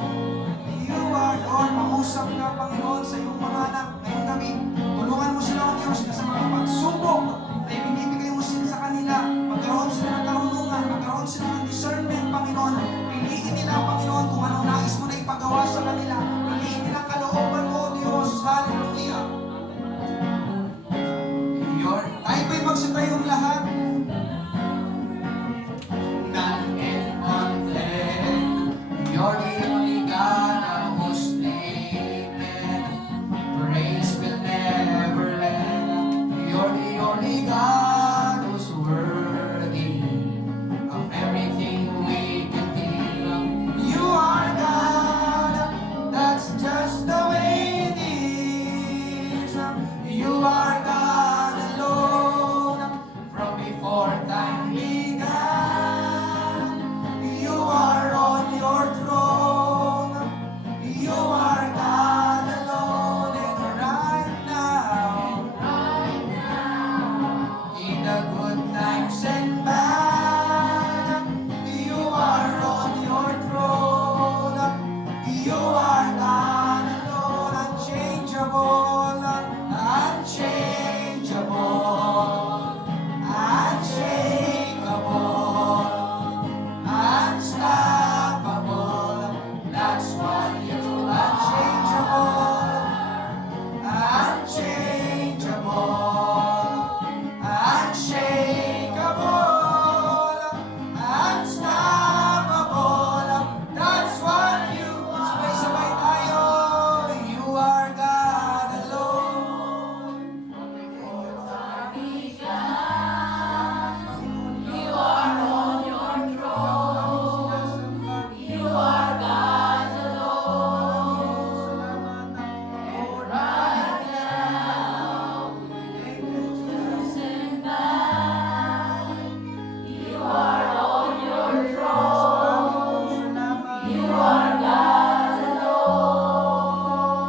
You are, Lord, mausap ka, Panginoon, sa iyong mga anak ngayong gabi. Tulungan mo sila, O Diyos, na sa mga pagsubok ay binibigay mo sila sa kanila. Magkaroon sila ng karunungan, magkaroon sila ng discernment, Panginoon. Piliin nila, Panginoon, kung anong nais mo na ipagawa sa kanila. Piliin nila ang kalooban mo, O Diyos. Hallelujah. Tayo po'y magsitayong lahat. None can contend. You're the only God whose name praise will never end. You're the only God who's worthy of everything we can give. You are God, that's just the way it is. You are God alone from before time began. You are on your throne. You are God alone, and right now, in the good times and bad, you are on your throne. You are God alone, unchangeable, unchangeable, unshakable, unstoppable. That's what you unchangeable, unchangeable, unshakable, unstoppable. That's what you. Sabay-sabay tayo. You are God alone.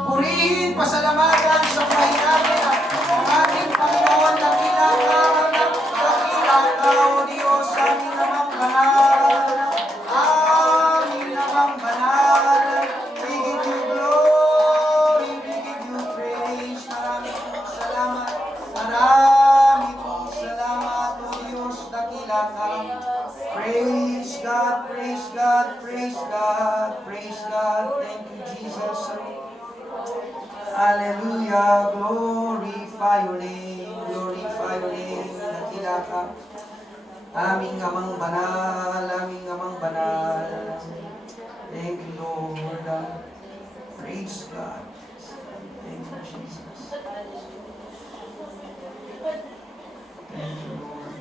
Purihin, pasalamatan sa buhay natin ang ating Panginoon na dakila ka, O Diyos, aming namang banal. Aming namang banal. We give you glory, we give you praise. Marami pong salamat. Marami pong salamat, O Diyos, dakila ka. Praise God, praise God, praise God, praise God. Thank you, Jesus. Hallelujah, glorify your name, dakila ka. Aming amang banal, aming amang banal. Thank you, Lord. Praise God. Thank you, Jesus. Thank you, Lord.